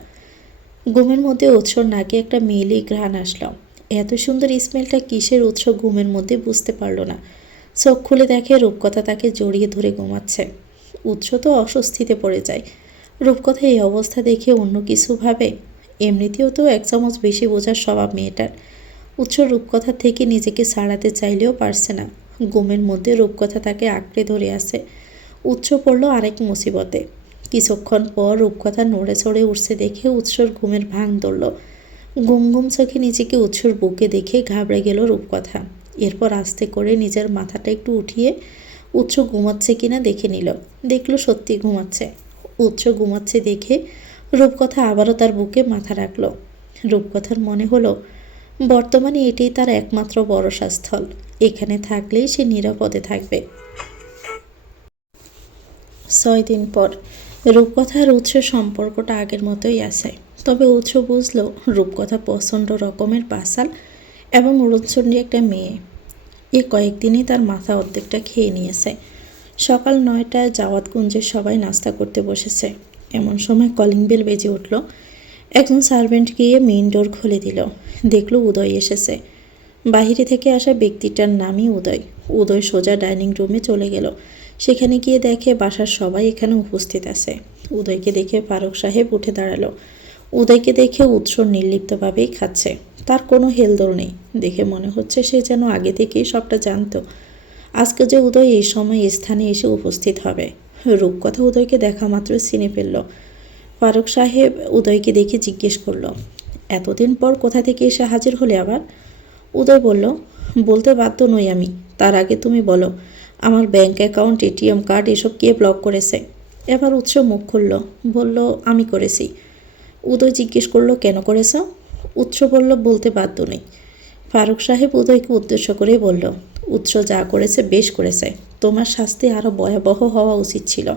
ঘুমের মধ্যে উৎসর নাকে একটা মেয়েলি ঘ্রাণ আসলো। এত সুন্দর স্মেলটা কিসের উৎস ঘুমের মধ্যে বুঝতে পারল না। চোখ খুলে দেখে রূপকথা তাকে জড়িয়ে ধরে ঘুমাচ্ছে। উৎস তো অস্বস্তিতে পড়ে যায়। রূপকথা এই অবস্থা দেখে অন্য কিছু ভাবে। এমনিতেও তো 1 চামচ বেশি বোঝার স্বভাব মেয়েটার। উৎস রূপকথা থেকে নিজেকে ছাড়াতে চাইলেও পারছে না। ঘুমের মধ্যে রূপকথা তাকে আঁকড়ে ধরে আছে। উৎস পড়ল আরেক মুসিবতে। কিছুক্ষণ পর রূপকথা নড়ে চড়ে উঠছে দেখে উৎসর ঘুমের ভাঙ ধরল। ঘুম ঘুম চোখে নিজেকে উৎসর বুকে দেখে ঘাবড়ে গেল রূপকথা। এরপর আস্তে করে নিজের মাথাটা একটু উঠিয়ে উৎস ঘুমাচ্ছে কিনা দেখে নিল। দেখল সত্যি ঘুমাচ্ছে। উৎস ঘুমাচ্ছে দেখে রূপকথা আবারও তার বুকে মাথা রাখল। রূপকথার মনে হলো বর্তমানে এটাই তার একমাত্র ভরসা স্থল। এখানে থাকলেই সে নিরাপদে থাকবে। 6 দিন পর রূপকথা আর উৎসের সম্পর্কটা আগের মতোই আছে। তবে উৎস বুঝলো রূপকথা প্রচণ্ড রকমের বাসাল এবং উড়নচণ্ডী একটা মেয়ে। এ কয়েকদিনই তার মাথা অর্ধেকটা খেয়ে নিয়েছে। সকাল 9টায় জাওয়াতগঞ্জের সবাই নাস্তা করতে বসেছে। এমন সময় কলিং বেল বেজে উঠল। একজন সার্ভেন্ট গিয়ে মেইন ডোর খুলে দিল। দেখল উদয় এসেছে। বাহিরে থেকে আসা ব্যক্তিটার নামই উদয়। উদয় সোজা ডাইনিং রুমে চলে গেল। সেখানে গিয়ে দেখে বাসার সবাই এখানে উপস্থিত আছে। উদয়কে দেখে ফারুক সাহেব উঠে দাঁড়ালো। উদয়কে দেখে উৎস নির্লিপ্তভাবেই খাচ্ছে। তার কোনো হেলদোল নেই। দেখে মনে হচ্ছে সে যেন আগে থেকেই সবটা জানতো। আজকে যে উদয় এই সময় স্থানে এসে উপস্থিত হবে। রূপকথা উদয়কে দেখা মাত্র চিনে ফেলল। ফারুক সাহেব উদয়কে দেখে জিজ্ঞেস করলো, এতদিন পর কোথা থেকে এসে হাজির হলে আবার? উদয় বলল, বলতে বাধ্য নই আমি, তার আগে তুমি বলো, আমার ব্যাংক অ্যাকাউন্ট, এটিএম কার্ড এসব কে ব্লক করেছে? এবার উৎস মুখ খুলল, বলল, আমি করেছি। উদয় জিজ্ঞেস করলো, কেন করেছ? উৎস বলল, বলতে বাধ্য নেই। ফারুক সাহেব উদয়কে উদ্দেশ্য করে বলল, উৎস যা করেছে বেশ করেছে, তোমার শাস্তি আরও ভয়াবহ হওয়া উচিত ছিল।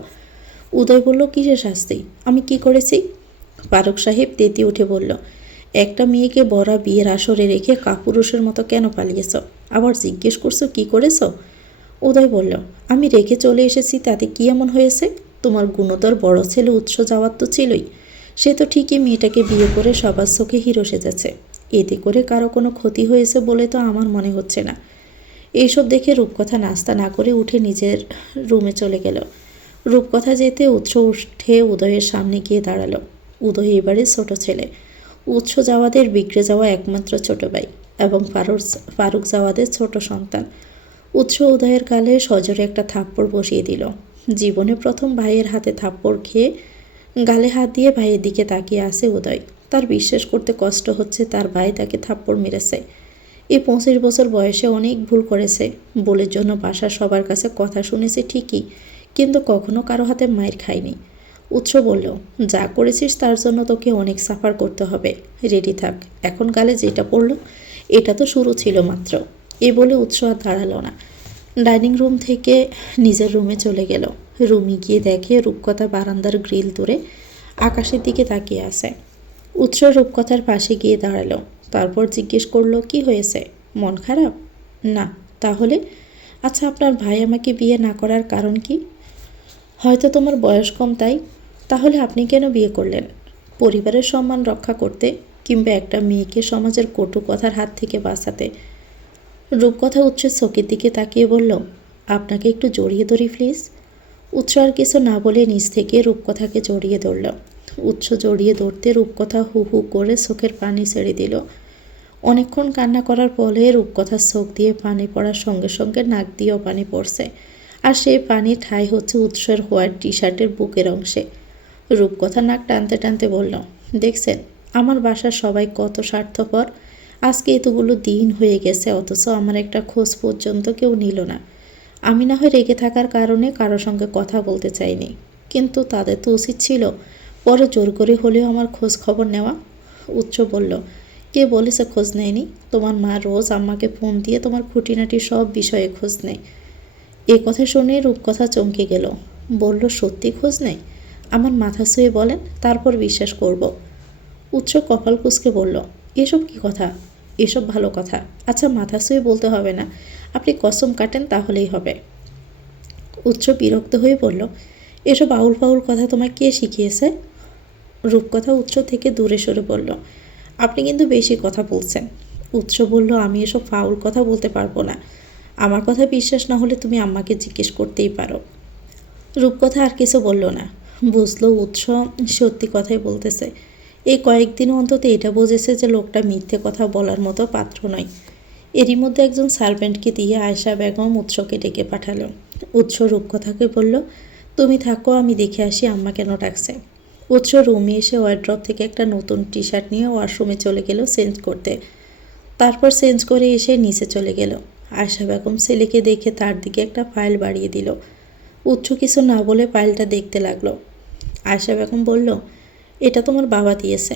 উদয় বলল, কিসের শাস্তি? আমি কি করেছি? ফারুক সাহেব তেতে উঠে বলল, একটা মেয়েকে বড়া বিয়ের আসরে রেখে কাপুরুষের মতো কেন পালিয়েছ? আবার জিজ্ঞেস করছো কি করেছ? উদয় বলল, আমি রেখে চলে এসেছি, তাতে কি এমন হয়েছে? তোমার গুণধর বড় ছেলে উৎস যাওয়ার তো ছিলই। সে তো ঠিকই মেয়েটাকে বিয়ে করে সবার চোখে হিরো সেজেছে। এতে করে কারো কোনো ক্ষতি হয়েছে বলে তো আমার মনে হচ্ছে না। এইসব দেখে রূপকথা নাস্তা না করে উঠে নিজের রুমে চলে গেল। রূপকথা যেতে উৎস উঠে উদয়ের সামনে গিয়ে দাঁড়ালো। উদয় এবারে ছোট ছেলে, উৎস জাওয়াদের বিগড়ে যাওয়া একমাত্র ছোট ভাই এবং ফারুক জাওয়াদের ছোট সন্তান। উৎস উদয়ের গালে সজোরে একটা থাপ্পড় বসিয়ে দিল। জীবনে প্রথম ভাইয়ের হাতে থাপ্পড় খেয়ে গালে হাত দিয়ে ভাইয়ের দিকে তাকিয়ে আসে উদয়। তার বিশ্বাস করতে কষ্ট হচ্ছে তার ভাই তাকে থাপ্পড় মেরেছে। এই 25 বছর বয়সে অনেক ভুল করেছে, বলের জন্য বাসার সবার কাছে কথা শুনেছে ঠিকই, কিন্তু কখনো কারো হাতে মায়ের খায়নি। উৎস বলল, যা করেছিস তার জন্য তোকে অনেক সাফার করতে হবে, রেডি থাক। এখন গালে যেটা পড়লো এটা তো শুরু ছিল মাত্র। এ বলে উৎস আর দাঁড়ালো না, ডাইনিং রুম থেকে নিজের রুমে চলে গেল। রুমে গিয়ে দেখে রূপকথা বারান্দার গ্রিল ধরে আকাশের দিকে তাকিয়ে আছে। উৎস রূপকথার পাশে গিয়ে দাঁড়ালো, তারপর জিজ্ঞেস করলো, কি হয়েছে? মন খারাপ? না। তাহলে? আচ্ছা, আপনার ভাই আমাকে বিয়ে না করার কারণ কি? হয়তো তোমার বয়স কম তাই। তাহলে আপনি কেন বিয়ে করলেন? পরিবারের সম্মান রক্ষা করতে, কিংবা একটা মেয়েকে সমাজের কটু কথার হাত থেকে বাঁচাতে। রূপকথা উৎসের চোখের দিকে তাকিয়ে বলল, আপনাকে একটু জড়িয়ে ধরি প্লিজ। উৎস আর কিছু না বলে নিজ থেকে রূপকথাকে জড়িয়ে ধরল। উৎস জড়িয়ে ধরতে রূপকথা হু হু করে চোখের পানি ছেড়ে দিল। অনেকক্ষণ কান্না করার পরে রূপকথার চোখ দিয়ে পানি পড়ার সঙ্গে সঙ্গে নাক দিয়েও পানি পড়ছে, আর সেই পানি ঠাই হচ্ছে উৎসের হোয়াইট টি শার্টের বুকের অংশে। রূপকথা নাক টানতে টানতে বলল, দেখছেন আমার বাসার সবাই কত স্বার্থপর। আজকে এতগুলো দিন হয়ে গেছে, অথচ আমার একটা খোঁজ পর্যন্ত কেউ নিল না। আমি না হয় রেগে থাকার কারণে কারো সঙ্গে কথা বলতে চাইনি, কিন্তু তাদের তো উচিত ছিল পরে জোর করে হলেও আমার খোঁজ খবর নেওয়া। উৎস বলল, কে বলেছে খোঁজ নেয়নি? তোমার মা রোজ আম্মাকে ফোন দিয়ে তোমার খুঁটিনাটি সব বিষয়ে খোঁজ নেয়। এ কথা শুনে রূপকথা চমকে গেল। বলল, সত্যি খোঁজ নেই? আমার মাথা ছুঁয়ে বলেন, তারপর বিশ্বাস করব। উৎস কপাল কুঁচকে বলল, এসব কি কথা? এসব ভালো কথা। আচ্ছা, মাথা ছুঁয়ে বলতে হবে না, আপনি কসম কাটেন তাহলেই হবে। উৎস বিরক্ত হয়ে বলল, এসব আউল ফাউল কথা তোমায় কে শিখিয়েছে? রূপকথা উৎস থেকে দূরে সরে বলল, আপনি কিন্তু বেশি কথা বলছেন। উৎস বলল, আমি এসব ফাউল কথা বলতে পারবো না। আমার কথা বিশ্বাস না হলে তুমি আম্মাকে জিজ্ঞেস করতেই পারো। রূপকথা আর কিছু বলল না। বুঝলো উৎস সত্যি কথাই বলতেছে। এই কয়েকদিন অন্তত এটা বুঝেছে যে লোকটা মিথ্যে কথা বলার মতো পাত্র নয়। এরই মধ্যে একজন সার্ভেন্টকে দিয়ে আয়েশা বেগম উৎসকে ডেকে পাঠালো। উৎস রূপকথাকে বলল, তুমি থাকো, আমি দেখে আসি আম্মা কেন ডাকছে। উৎস রুমে এসে ওয়ার্ড্রপ থেকে একটা নতুন টি শার্ট নিয়ে ওয়াশরুমে চলে গেল চেঞ্জ করতে। তারপর চেঞ্জ করে এসে নিচে চলে গেল। আয়েশা বেগম ছেলেকে দেখে তার দিকে একটা ফাইল বাড়িয়ে দিল। উৎস কিছু না বলে ফাইলটা দেখতে লাগলো। আয়েশা বেগম বলল, এটা তোমার বাবা দিয়েছে।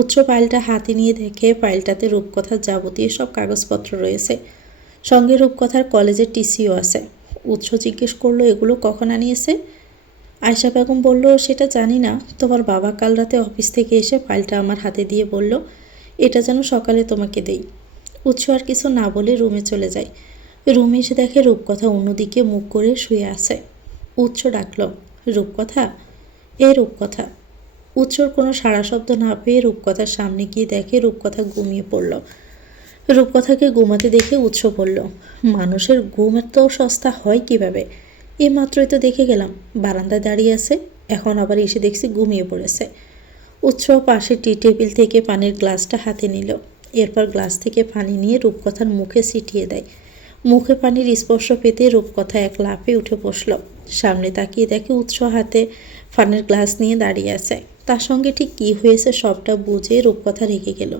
উৎস ফাইলটা হাতে নিয়ে দেখে ফাইলটাতে রূপকথার যাবতীয় সব কাগজপত্র রয়েছে, সঙ্গে রূপকথার কলেজের টিসিও আছে। উৎস জিজ্ঞেস করলো, এগুলো কখন আনিয়েছে? আয়েশা বেগম বলল, সেটা জানি না, তোমার বাবা কাল রাতে অফিস থেকে এসে ফাইলটা আমার হাতে দিয়ে বলল এটা যেন সকালে তোমাকে দেই। উৎস আর কিছু না বলে রুমে চলে যায়। রুমে এসে দেখে রূপকথা অন্যদিকে মুখ করে শুয়ে আছে। উৎস ডাকল, রূপকথা, এ রূপকথা। উৎসর কোনো সাড়া শব্দ না পেয়ে রূপকথার সামনে গিয়ে দেখে রূপকথা ঘুমিয়ে পড়ল। রূপকথাকে ঘুমাতে দেখে উৎস বলল, মানুষের ঘুম এত সস্তা হয় কিভাবে? এই মাত্রই তো দেখে গেলাম বারান্দায় দাঁড়িয়ে আছে, এখন আবার এসে দেখছি ঘুমিয়ে পড়েছে। উৎস পাশে টি টেবিল থেকে পানির গ্লাসটা হাতে নিল। এরপর গ্লাস থেকে পানি নিয়ে রূপকথার মুখে ছিটিয়ে দেয়। মুখে পানির স্পর্শ পেতে রূপকথা এক লাফে উঠে বসল। সামনে তাকিয়ে দেখে উৎস হাতে পানির গ্লাস নিয়ে দাঁড়িয়ে আছে। তার সঙ্গে ঠিক কী হয়েছে সবটা বুঝে রূপকথা রেগে গেল।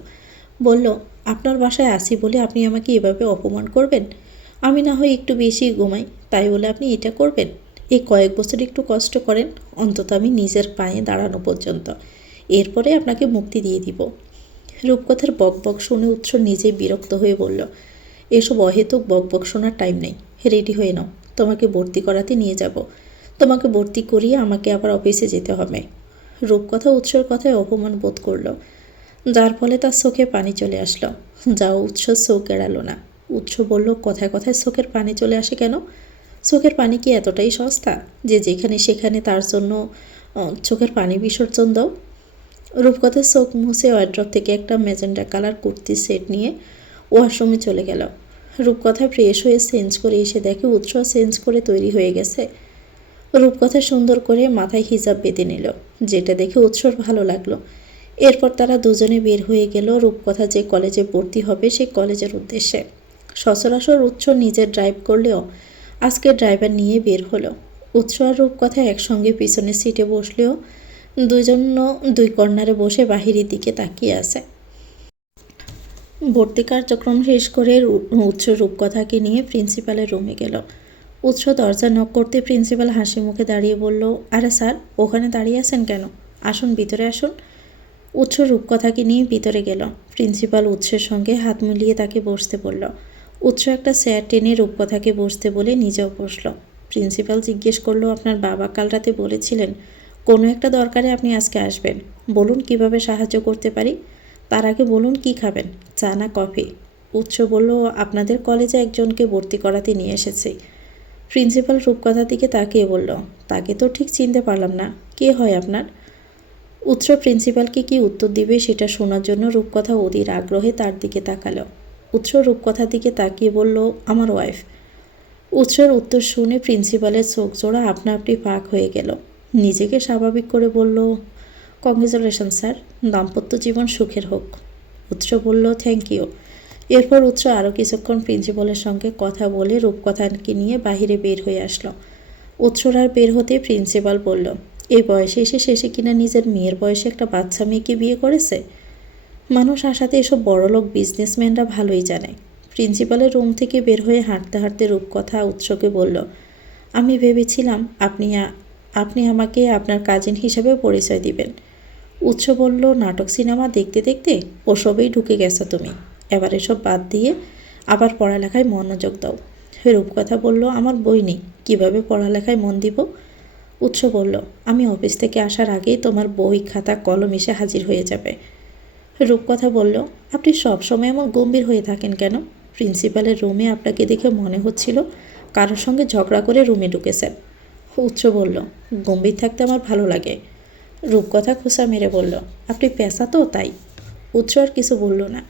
বলল, আপনার বাসায় আসি বলে আপনি আমাকে এভাবে অপমান করবেন? আমি না হয় একটু বেশি ঘুমাই, তাই বলে আপনি এটা করবেন? এই কয়েক বছর একটু কষ্ট করেন, অন্তত আমি নিজের পায়ে দাঁড়ানো পর্যন্ত, এরপরে আপনাকে মুক্তি দিয়ে দিব। রূপকথার বকবক শুনে উৎস নিজেই বিরক্ত হয়ে বলল, এসব অহেতুক বকবক শোনার টাইম নেই, রেডি হয়ে নাও, তোমাকে ভর্তি করাতে নিয়ে যাব। তোমাকে ভর্তি করিয়ে আমাকে আবার অফিসে যেতে হবে। রূপকথা উৎসর কথায় অপমান বোধ করলো, যার ফলে তার চোখে পানি চলে আসলো। যাও উৎস চোখ এড়ালো না। উৎস বলল, কথায় কথায় চোখের পানি চলে আসে কেন? চোখের পানি কি এতটাই সস্তা যে যেখানে সেখানে তার জন্য চোখের পানি বিসর্জন দাও? রূপকথার চোখ মুছে ওয়ার্ড্রপ থেকে একটা ম্যাজেন্ডা কালার কুর্তি সেট নিয়ে ওয়াশরুমে চলে গেল। রূপকথা ফ্রেশ হয়ে চেঞ্জ করে এসে দেখে উৎস চেঞ্জ করে তৈরি হয়ে গেছে। রূপকথা সুন্দর করে মাথায় হিজাব বেঁধে নিল, যেটা দেখে উৎসর ভালো লাগলো। এরপর তারা দুজনে বের হয়ে গেল রূপকথা যে কলেজে ভর্তি হবে সেই কলেজের উদ্দেশ্যে। সচরাচর উৎস নিজে ড্রাইভ করলেও আজকে ড্রাইভার নিয়ে বের হলো। উৎস আর রূপকথা একসঙ্গে পিছনের সিটে বসলেও দুজন দুই কর্নারে বসে বাহিরের দিকে তাকিয়ে আছে। ভর্তি কার্যক্রম শেষ করে উৎস রূপকথাকে নিয়ে প্রিন্সিপালের রুমে গেল। উৎস দরজা নক করতে প্রিন্সিপাল হাসি মুখে দাঁড়িয়ে বলল, আরে স্যার, ওখানে দাঁড়িয়ে আছেন কেন? আসুন, ভিতরে আসুন। উৎস রূপকথাকে নিয়ে ভিতরে গেল। প্রিন্সিপাল উৎসের সঙ্গে হাত মিলিয়ে তাকে বসতে বলল। উৎস একটা চেয়ার টেনে রূপকথাকে বসতে বলে নিজেও বসল। প্রিন্সিপাল জিজ্ঞেস করলো, আপনার বাবা কাল রাতে বলেছিলেন কোনো একটা দরকারে আপনি আজকে আসবেন। বলুন কিভাবে সাহায্য করতে পারি। তার আগে বলুন কি খাবেন, চা না কফি? উৎস বলল, আপনাদের কলেজে একজনকে ভর্তি করাতে নিয়ে এসেছি। প্রিন্সিপাল রূপকথার দিকে তাকিয়ে বলল, তাকে তো ঠিক চিনতে পারলাম না, কে হয় আপনার? উৎস প্রিন্সিপালকে কি উত্তর দিবে সেটা শোনার জন্য রূপকথা অধীর আগ্রহে তার দিকে তাকালো। উৎস রূপকথার দিকে তাকিয়ে বলল, আমার ওয়াইফ। উৎসর উত্তর শুনে প্রিন্সিপালের চোখ জোড়া আপনা আপনি ফাঁক হয়ে গেল। নিজেকে স্বাভাবিক করে বলল, কংগ্রেচুলেশন স্যার, দাম্পত্য জীবন সুখের হোক। উৎস বলল, থ্যাংক ইউ। এরপর উৎস আরও কিছুক্ষণ প্রিন্সিপালের সঙ্গে কথা বলে রূপকথাকে নিয়ে বাহিরে বের হয়ে আসলো। উৎসর আর বের হতে প্রিন্সিপাল বলল, এই বয়সে এসে শেষে কিনা নিজের মেয়ের বয়সে একটা বাচ্চা মেয়েকে বিয়ে করেছে। মানুষ আসাতে এসব বড়লোক বিজনেসম্যানরা ভালোই জানে। প্রিন্সিপালের রুম থেকে বের হয়ে হাঁটতে হাঁটতে রূপকথা উৎসকে বলল, আমি ভেবেছিলাম আপনি আমাকে আপনার কাজিন হিসাবে পরিচয় দিবেন। উৎস বলল, নাটক সিনেমা দেখতে দেখতে ওসবেই ঢুকে গেছো তুমি। এবার এসব বাদ দিয়ে আবার পড়ালেখায় মনোযোগ দাও। রূপকথা বলল, আমার বই নেই, কীভাবে পড়ালেখায় মন দিব? উৎস বলল, আমি অফিস থেকে আসার আগেই তোমার বই খাতা কলম এসে হাজির হয়ে যাবে। রূপকথা বলল, আপনি সবসময় এমন গম্ভীর হয়ে থাকেন কেন? প্রিন্সিপালের রুমে আপনাকে দেখে মনে হচ্ছিল কারোর সঙ্গে ঝগড়া করে রুমে ঢুকেছেন। উৎস বলল, গম্ভীর থাকতে আমার ভালো লাগে। রূপকথা খোঁচা মেরে বলল, আপনি পেশা তো তাই। উৎস আর কিছু বলল না,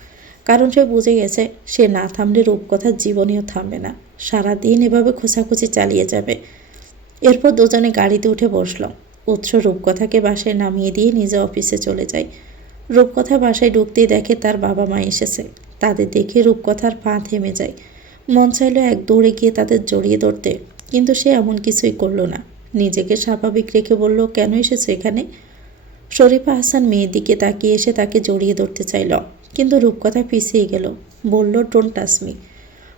কারণ সে বুঝে গেছে সে না থামলে রূপকথার জীবনেও থামবে না, সারাদিন এভাবে খোঁচাখুচি চালিয়ে যাবে। এরপর দুজনে গাড়িতে উঠে বসল। উৎস রূপকথাকে বাসায় নামিয়ে দিয়ে নিজে অফিসে চলে যায়। রূপকথা বাসায় ঢুকতেই দেখে তার বাবা মা এসেছে। তাদের দেখে রূপকথার পা থেমে যায়। মন চাইল এক দৌড়ে গিয়ে তাদের জড়িয়ে ধরতে, কিন্তু সে এমন কিছুই করল না। নিজেকে স্বাভাবিক রেখে বলল, কেন এসেছো এখানে? শরীফা হাসান মেয়ের দিকে তাকিয়ে এসে তাকে জড়িয়ে ধরতে চাইল, কিন্তু রূপকথা পিছিয়ে গেল। বলল, ডোন্ট টাচ মি।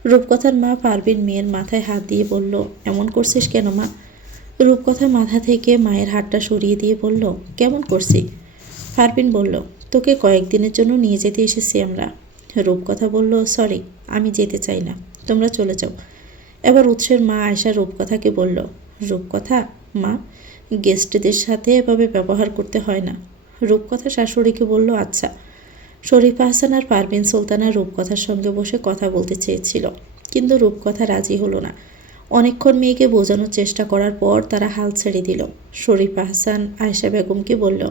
রূপকথার মা পারভিন মেয়ের মাথায় হাত দিয়ে বলল, এমন করছিস কেন মা? রূপকথা মাথা থেকে মায়ের হাতটা সরিয়ে দিয়ে বলল, কেমন করছি? পারভিন বলল, তোকে কয়েকদিনের জন্য নিয়ে যেতে এসেছি আমরা। রূপকথা বলল, সরি, আমি যেতে চাই না, তোমরা চলে যাও। এবার উৎসের মা আয়শা রূপকথাকে বলল, রূপকথা মা, গেস্টদের সাথে এভাবে ব্যবহার করতে হয় না। রূপকথা শাশুড়িকে বলল, আচ্ছা। শরীফা হাসান আর পারভিন সুলতানা রূপকথার সঙ্গে বসে কথা বলতে চেয়েছিল, কিন্তু রূপকথা রাজি হলো না। অনেকক্ষণ মেয়েকে বোঝানোর চেষ্টা করার পর তারা হাল ছেড়ে দিল। শরীফা হাসান আয়েশা বেগমকে বলল,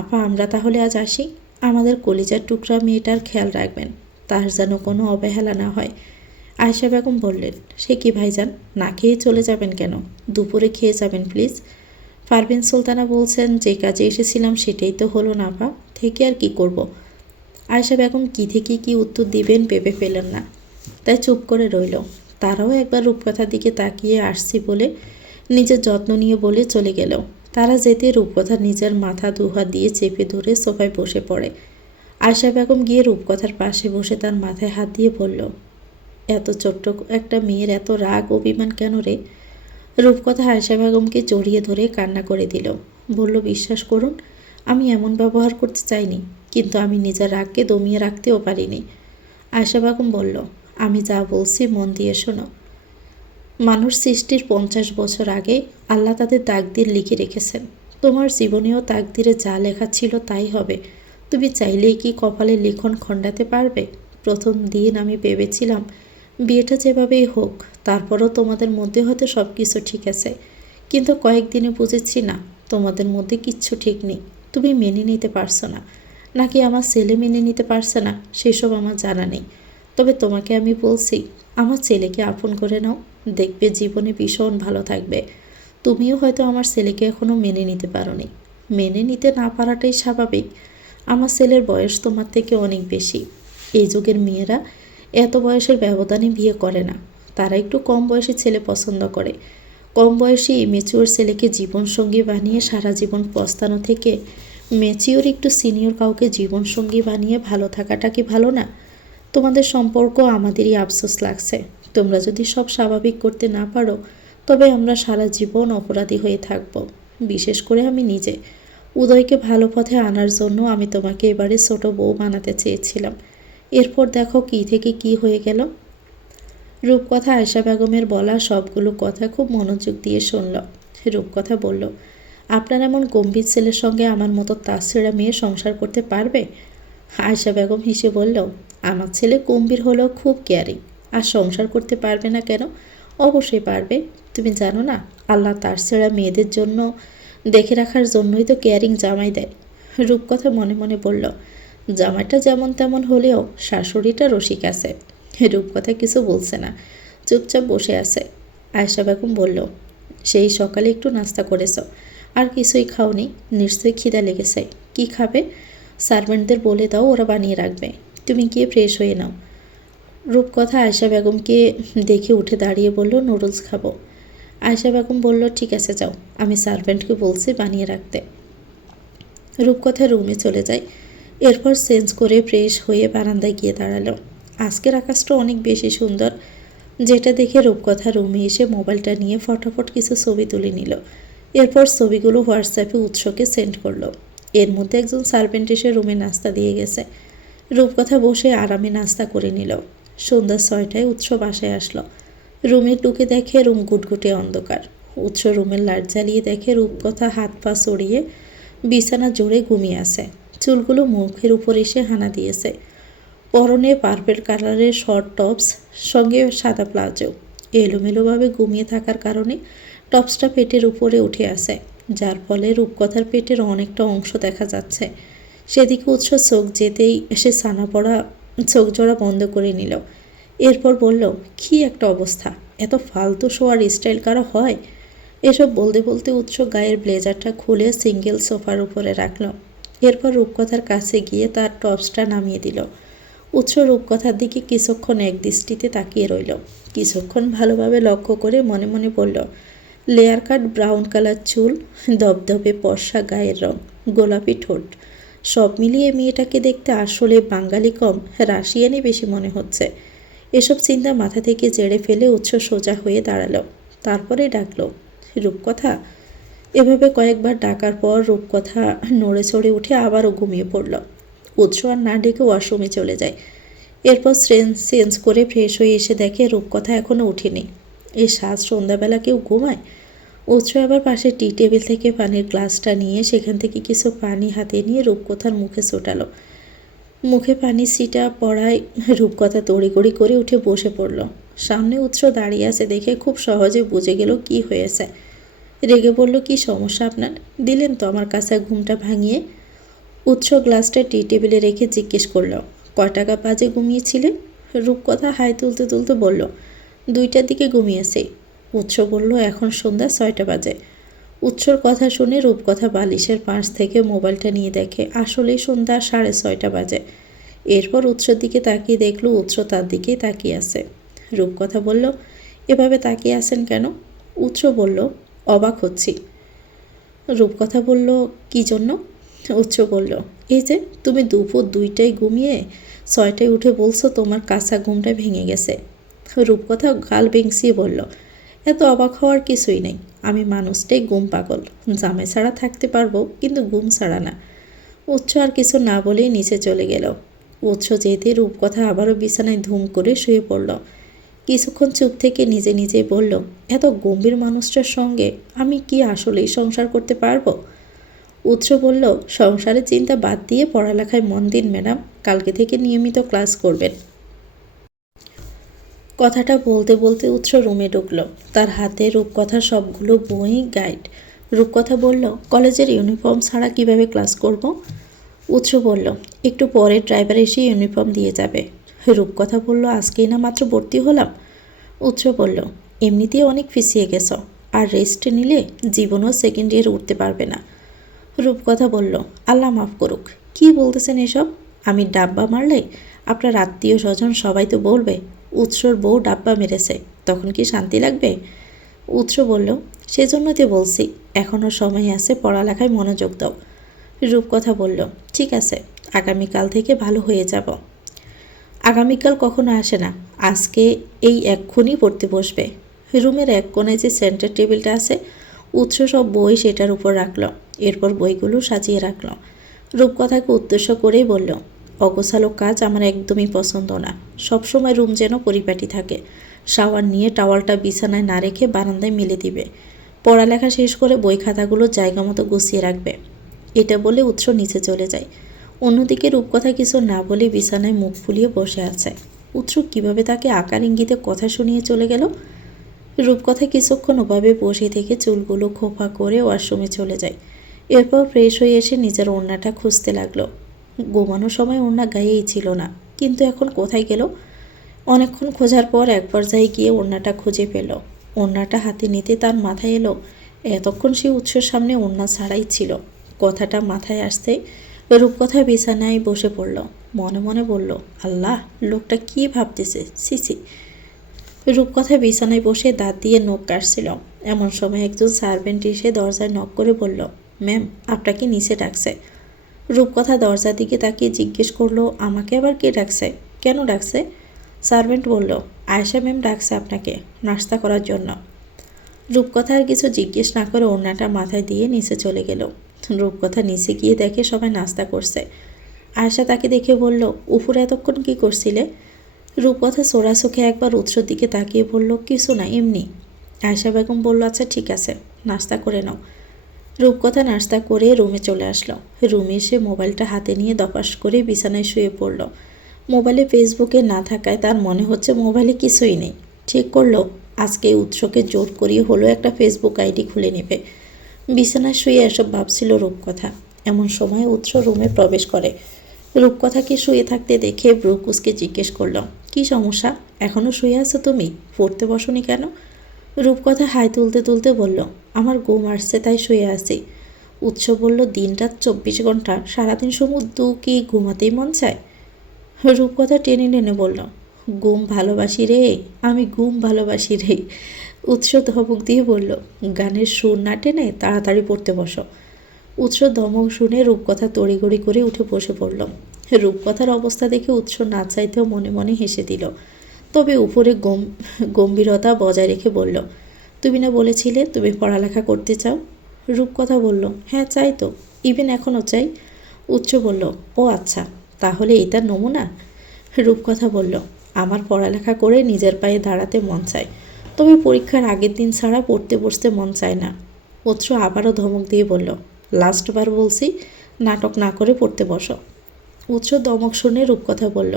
আপা, আমরা তাহলে আজ আসি। আমাদের কলিজার টুকরা মেয়েটার খেয়াল রাখবেন, তার যেন কোনো অবহেলা না হয়। আয়েশা বেগম বললেন, সে কি ভাইজান, না খেয়ে চলে যাবেন কেন? দুপুরে খেয়ে যাবেন প্লিজ। পারভিন সুলতানা বলছেন, যে কাজে এসেছিলাম সেটাই তো হলো না আপা, থেকে আর কি করব। আয়েশা বেগম কী থেকে কি উত্তর দিবেন ভেবে পেলেন না, তাই চুপ করে রইল। তারাও একবার রূপকথার দিকে তাকিয়ে আসছি বলে নিজের যত্ন নিয়ে বলে চলে গেল। তারা যেতে রূপকথা নিজের মাথা দুহাত দিয়ে চেপে ধরে সোফায় বসে পড়ে। আয়েশা বেগম গিয়ে রূপকথার পাশে বসে তার মাথায় হাত দিয়ে বলল, এত ছোট্ট একটা মেয়ের এত রাগ অভিমান কেন রে? রূপকথা আয়েশা বেগমকে জড়িয়ে ধরে কান্না করে দিল। বলল, বিশ্বাস করুন, আমি এমন ব্যবহার করতে চাইনি, কিন্তু আমি নিজের রাগকে দমিয়ে রাখতেও পারিনি। আয়েশা বেগম বলল, আমি যা বলছি মন দিয়ে শোনো। মানুষ সৃষ্টির 50 বছর আগে আল্লাহ তাদের তাকদীর লিখে রেখেছেন। তোমার জীবনেও তাকদিরে যা লেখা ছিল তাই হবে। তুমি চাইলেই কি কপালে লিখন খণ্ডাতে পারবে? প্রথম দিন আমি ভেবেছিলাম বিয়েটা যেভাবেই হোক, তারপরও তোমাদের মধ্যে হয়তো সব কিছু ঠিক আছে। কিন্তু কয়েকদিনে বুঝেছি না, তোমাদের মধ্যে কিচ্ছু ঠিক নেই। তুমি মেনে নিতে পারছো না, নাকি আমার ছেলে মেনে নিতে পারছে না সেসব আমার জানা নেই। তবে তোমাকে আমি বলছি, আমার ছেলেকে আপন করে নাও, দেখবে জীবনে ভীষণ ভালো থাকবে। তুমিও হয়তো আমার ছেলেকে এখনও মেনে নিতে পারোনি। মেনে নিতে না পারাটাই স্বাভাবিক। আমার ছেলের বয়স তোমার থেকে অনেক বেশি। এই যুগের মেয়েরা এত বয়সের ব্যবধানে বিয়ে করে না, তারা একটু কম বয়সী ছেলে পছন্দ করে। কম বয়সী ম্যাচিওর ছেলেকে জীবনসঙ্গী বানিয়ে সারা জীবন পস্তানো থেকে ম্যাচিওর একটু সিনিয়র কাউকে জীবনসঙ্গী বানিয়ে ভালো থাকাটা কি ভালো না? তোমাদের সম্পর্ক আমাদেরই আফসোস লাগছে। তোমরা যদি সব স্বাভাবিক করতে না পারো, তবে আমরা সারা জীবন অপরাধী হয়ে থাকব। বিশেষ করে আমি নিজে। উদয়কে ভালো পথে আনার জন্য আমি তোমাকে এবারে ছোট বউ বানাতে চেয়েছিলাম। এরপর দেখো কী থেকে কি হয়ে গেল। রূপকথা আয়েশা বেগমের বলা সবগুলো কথা খুব মনোযোগ দিয়ে শুনল। রূপকথা বলল, আপনার এমন গম্ভীর ছেলের সঙ্গে আমার মতো তাছাড়া মেয়ে সংসার করতে পারবে? আয়েশা বেগম হেসে বলল, আমার ছেলে গম্ভীর হলেও খুব কেয়ারিং। আর সংসার করতে পারবে না কেন? অবশ্যই পারবে। তুমি জানো না, আল্লাহ তার ছেড়া মেয়েদের জন্য দেখে রাখার জন্যই তো কেয়ারিং জামাই দেয়। রূপকথা মনে মনে বলল, জামাইটা যেমন তেমন হলেও শাশুড়িটা রসিক আছে। রূপকথা কিছু বলছে না, চুপচাপ বসে আছে। আয়েশা বেগম বলল, সেই সকালে একটু নাস্তা করেছ, আর কিছুই খাওনি? নিশ্চয়ই খিদা লেগেছে। কি খাবে? সার্ভেন্টদের বলে দাও, ওরা বানিয়ে রাখবে। তুমি গিয়ে ফ্রেশ হয়ে নাও। রূপকথা আয়েশা বেগমকে দেখে উঠে দাঁড়িয়ে বলল, নুডলস খাবো। আয়েশা বেগম বলল, ঠিক আছে যাও, আমি সার্ভেন্টকে বলছি বানিয়ে রাখতে। রূপকথা রুমে চলে যায়। এরপর চেঞ্জ করে ফ্রেশ হয়ে বারান্দায় গিয়ে দাঁড়ালো। আজকের আকাশটা অনেক বেশি সুন্দর, যেটা দেখে রূপকথা রুমে এসে মোবাইলটা নিয়ে ফটাফট কিছু ছবি তুলে নিল। এরপর ছবিগুলো হোয়াটসঅ্যাপে উৎসকে সেন্ড করলো। এর মধ্যে একজন সার্ভেন্ট এসে রুমে নাস্তা দিয়ে গেছে। রূপকথা বসে আরামে নাস্তা করে নিল। সন্ধ্যা 6টায় উৎস বাসায় আসলো। রুমে ঢুকে দেখে রুম গুটগুটে অন্ধকার। উৎস রুমের লাইট জ্বালিয়ে দেখে রূপকথা হাত পা চড়িয়ে বিছানা জোরে ঘুমিয়ে আছে। চুলগুলো মুখের উপর এসে হানা দিয়েছে। পরনে পার্পেল কালারের শর্ট টপস, সঙ্গে সাদা প্লাজো। এলোমেলোভাবে ঘুমিয়ে থাকার কারণে টপসটা পেটের উপরে উঠে আসে, যার ফলে রূপকথার পেটের অনেকটা অংশ দেখা যাচ্ছে। সেদিকে উৎস চোখ যেতেই এসে ছানা পড়া চোখ জোড়া বন্ধ করে নিল। এরপর বলল, কী একটা অবস্থা, এত ফালতু শোয়ার স্টাইল কারো হয়? এসব বলতে বলতে উৎস গায়ের ব্লেজারটা খুলে সিঙ্গেল সোফার উপরে রাখল। এরপর রূপকথার কাছে গিয়ে তার টপসটা নামিয়ে দিল। উৎস রূপকথার দিকে কিছুক্ষণ এক দৃষ্টিতে তাকিয়ে রইল। কিছুক্ষণ ভালোভাবে লক্ষ্য করে মনে মনে বলল, লেয়ার কাট ব্রাউন কালার চুল, ধবধবে ফর্সা গায়ের রং, গোলাপি ঠোঁট, সব মিলিয়ে মেয়েটাকে দেখতে আসলে বাঙালি কম রাশিয়ানই বেশি মনে হচ্ছে। এসব চিন্তা মাথা থেকে জেড়ে ফেলে উৎস সোজা হয়ে দাঁড়ালো। তারপরে ডাকলো, রূপকথা। এভাবে কয়েকবার ডাকার পর রূপকথা নড়ে চড়ে উঠে আবারও ঘুমিয়ে পড়ল। উৎস আর না ডেকে ওয়াশরুমে চলে যায়। এরপর চেঞ্জ করে ফ্রেশ হয়ে এসে দেখে রূপকথা এখনও উঠেনি। এই সাজ সন্ধ্যাবেলা কেউ ঘুমায়? উৎস আবার পাশে টি টেবিল থেকে পানির গ্লাসটা নিয়ে সেখান থেকে কিছু পানি হাতে নিয়ে রূপকথার মুখে ছোটালো। মুখে পানি ছিটা পড়ায় রূপকথা তড়িঘড়ি করে উঠে বসে পড়ল। সামনে উৎস দাঁড়িয়ে আছে দেখে খুব সহজে বুঝে গেল কি হয়েছে। রেগে বলল, কি সমস্যা আপনার? দিলেন তো আমার কাছে ঘুমটা ভাঙিয়ে। উৎস গ্লাসটা টি টেবিলে রেখে জিজ্ঞেস করল, কয় টাকা বাজে ঘুমিয়েছিলে? রূপকথা হাই তুলতে তুলতে বলল, 2টার দিকে ঘুমিয়েছে। উৎস বলল, এখন সন্ধ্যা 6টা বাজে। উৎসর কথা শুনে রূপকথা বালিশের পাশ থেকে মোবাইলটা নিয়ে দেখে আসলেই সন্ধ্যা 6:30 বাজে। এরপর উৎসর দিকে তাকিয়ে দেখল উৎস তার দিকেই তাকিয়ে আছে। রূপকথা বলল, এভাবে তাকিয়ে আছেন কেন? উৎস বলল, অবাক হচ্ছি। রূপকথা বলল, কি জন্য? উৎস বলল, এই যে তুমি দুপুর 2টায় ঘুমিয়ে 6টায় উঠে বলছো তোমার কাঁচা ঘুমটা ভেঙে গেছে। রূপকথা গাল বেংসিয়ে বলল, এত অবাক হওয়ার কিছুই নেই। আমি মানুষটাই ঘুম পাগল। জামে ছাড়া থাকতে পারবো, কিন্তু ঘুম ছাড়া না। উৎস আর কিছু না বলেই নিচে চলে গেল। উৎস যেতে রূপকথা আবারও বিছানায় ধুম করে শুয়ে পড়ল। কিছুক্ষণ চুপ থেকে নিজে নিজেই বলল, এত গম্ভীর মানুষটার সঙ্গে আমি কি আসলেই সংসার করতে পারবো? উৎস বলল, সংসারের চিন্তা বাদ দিয়ে পড়ালেখায় মন দিন ম্যাডাম, কালকে থেকে নিয়মিত ক্লাস করবেন। কথাটা বলতে বলতে উৎস রুমে ঢুকল। তার হাতে রূপকথার সবগুলো বই, গাইড। রূপকথা বলল, কলেজের ইউনিফর্ম ছাড়া কিভাবে ক্লাস করব? উৎস বলল, একটু পরে ড্রাইভার এসে ইউনিফর্ম দিয়ে যাবে। রূপকথা বলল, আজকেই না মাত্র ভর্তি হলাম। উৎস বলল, এমনিতেই অনেক পিছিয়ে গেছ, আর রেস্ট নিলে জীবনও সেকেন্ড ইয়ার উঠতে পারবে না। রূপকথা বলল, আল্লাহ মাফ করুক, কি বলতেছেন এসব? আমি ডাব্বা মারলে আপনার আত্মীয় স্বজন সবাই তো বলবে উৎসর বউ ডাব্বা মেরেছে, তখন কি শান্তি লাগবে? উৎস বলল, সেজন্যই তো বলছি এখনও সময় আছে, পড়ালেখায় মনোযোগ দাও। রূপকথা বলল, ঠিক আছে, আগামীকাল থেকে ভালো হয়ে যাব। আগামীকাল কখনো আসে না, আজকে এই এক্ষুনি পড়তে বসবে। রুমের এক কোণে যে সেন্টার টেবিলটা আছে, উৎস সব বই সেটার উপর রাখল। এরপর বইগুলো সাজিয়ে রাখল। রূপকথাকে উদ্দেশ্য করেই বলল, অগোছালো কাজ আমার একদমই পছন্দ না। সবসময় রুম যেন পরিপাটি থাকে। শাওয়ার নিয়ে টাওয়ালটা বিছানায় না রেখে বারান্দায় মেলে দিবে। পড়ালেখা শেষ করে বই খাতাগুলো জায়গা মতো গুছিয়ে রাখবে। এটা বলে উৎস নিচে চলে যায়। অন্যদিকে রূপকথা কিছু না বলে বিছানায় মুখ ফুলিয়ে বসে আছে। উৎস কিভাবে তাকে আকার ইঙ্গিতে কথা শুনিয়ে চলে গেল? রূপকথা কিছুক্ষণ ওভাবে বসে থেকে চুলগুলো খোপা করে ওয়াশরুমে চলে যায়। এরপর ফ্রেশ হয়ে এসে নিজের ওড়নাটা খুঁজতে লাগলো। ঘুমানোর সময় ওড়না গায়েই ছিল না, কিন্তু এখন কোথায় গেল? অনেকক্ষণ খোঁজার পর এক পর্যায়ে গিয়ে ওড়নাটা খুঁজে পেল। ওড়নাটা হাতে নিতে তার মাথায় এলো এতক্ষণ সে উৎসের সামনে ওড়না ছাড়াই ছিল। কথাটা মাথায় আসতেই রূপকথা বিছানায় বসে পড়ল। মনে মনে বলল, আল্লাহ, লোকটা কি ভাবতেছে, ছি। রূপকথা বিছানায় বসে দাঁত দিয়ে নখ কাটছিল। এমন সময় একজন সার্ভেন্ট এসে দরজায় নক করে বলল, ম্যাম, আপনাকে নিচে ডাকছে। রূপকথা দরজার দিকে তাকিয়ে জিজ্ঞেস করলো, আমাকে আবার কে ডাকছে? কেন ডাকছে? সার্ভেন্ট বলল, আয়েশা ম্যাম ডাকছে আপনাকে নাস্তা করার জন্য। রূপকথা আর কিছু জিজ্ঞেস না করে ওড়নাটা মাথায় দিয়ে নিচে চলে গেল। রূপকথা নিচে গিয়ে দেখে সবাই নাস্তা করছে। আয়েশা তাকে দেখে বলল, উপরে এতক্ষণ কি করছিলে? রূপকথা সোরা চোখে একবার উৎসর দিকে তাকিয়ে বলল, কিছু না, এমনি। আয়েশা বেগম বলল, আচ্ছা ঠিক আছে, নাস্তা করে নাও। রূপকথা নাস্তা করে রুমে চলে আসলো। রুমে এসে মোবাইলটা হাতে নিয়ে দপাস করে বিছানায় শুয়ে পড়ল। মোবাইলে ফেসবুকে না থাকায় তার মনে হচ্ছে মোবাইলে কিছুই নেই। ঠিক করলো আজকে উৎসকে জোর করিয়ে হলো একটা ফেসবুক আইডি খুলে নেবে। বিছানায় শুয়ে এসব ভাবছিল রূপকথা। এমন সময় উৎস রুমে প্রবেশ করে। রূপকথাকে শুয়ে থাকতে দেখে ব্রুকুসকে জিজ্ঞেস করল, কি সমস্যা, এখনও শুয়ে আছো তুমি? পড়তে বসনি কেন? রূপকথা হাই তুলতে তুলতে বলল, আমার ঘুম আসছে তাই শুয়ে আছি। উৎস বলল, দিনরাত 24 ঘন্টা, সারাদিন সমুদ্র কি ঘুমাতেই মন চায়? রূপকথা টেনে টেনে বলল, ঘুম ভালোবাসি রে, আমি ঘুম ভালোবাসি রে। উৎস ধমক দিয়ে বলল, গানের সুর না টেনে তাড়াতাড়ি পড়তে বসো। উৎস ধমক শুনে রূপকথা তড়িঘড়ি করে উঠে বসে পড়ল। রূপকথার অবস্থা দেখে উৎস না চাইতেও মনে মনে হেসে দিল, তবে উপরে গম্ভীরতা বজায় রেখে বলল, তুমি না বলেছিলে তুমি পড়ালেখা করতে চাও? রূপকথা বলল, হ্যাঁ চাই তো, ইভেন এখনও চাই। উৎস বলল, ও আচ্ছা, তাহলে এটা নমুনা। রূপকথা বলল, আমার পড়ালেখা করে নিজের পায়ে দাঁড়াতে মন চায়, তবে পরীক্ষার আগের দিন ছাড়া পড়তে বসতে মন চায় না। উৎস আবারও ধমক দিয়ে বলল, লাস্টবার বলছি, নাটক না করে পড়তে বসো। উৎস ধমক শুনে রূপকথা বলল,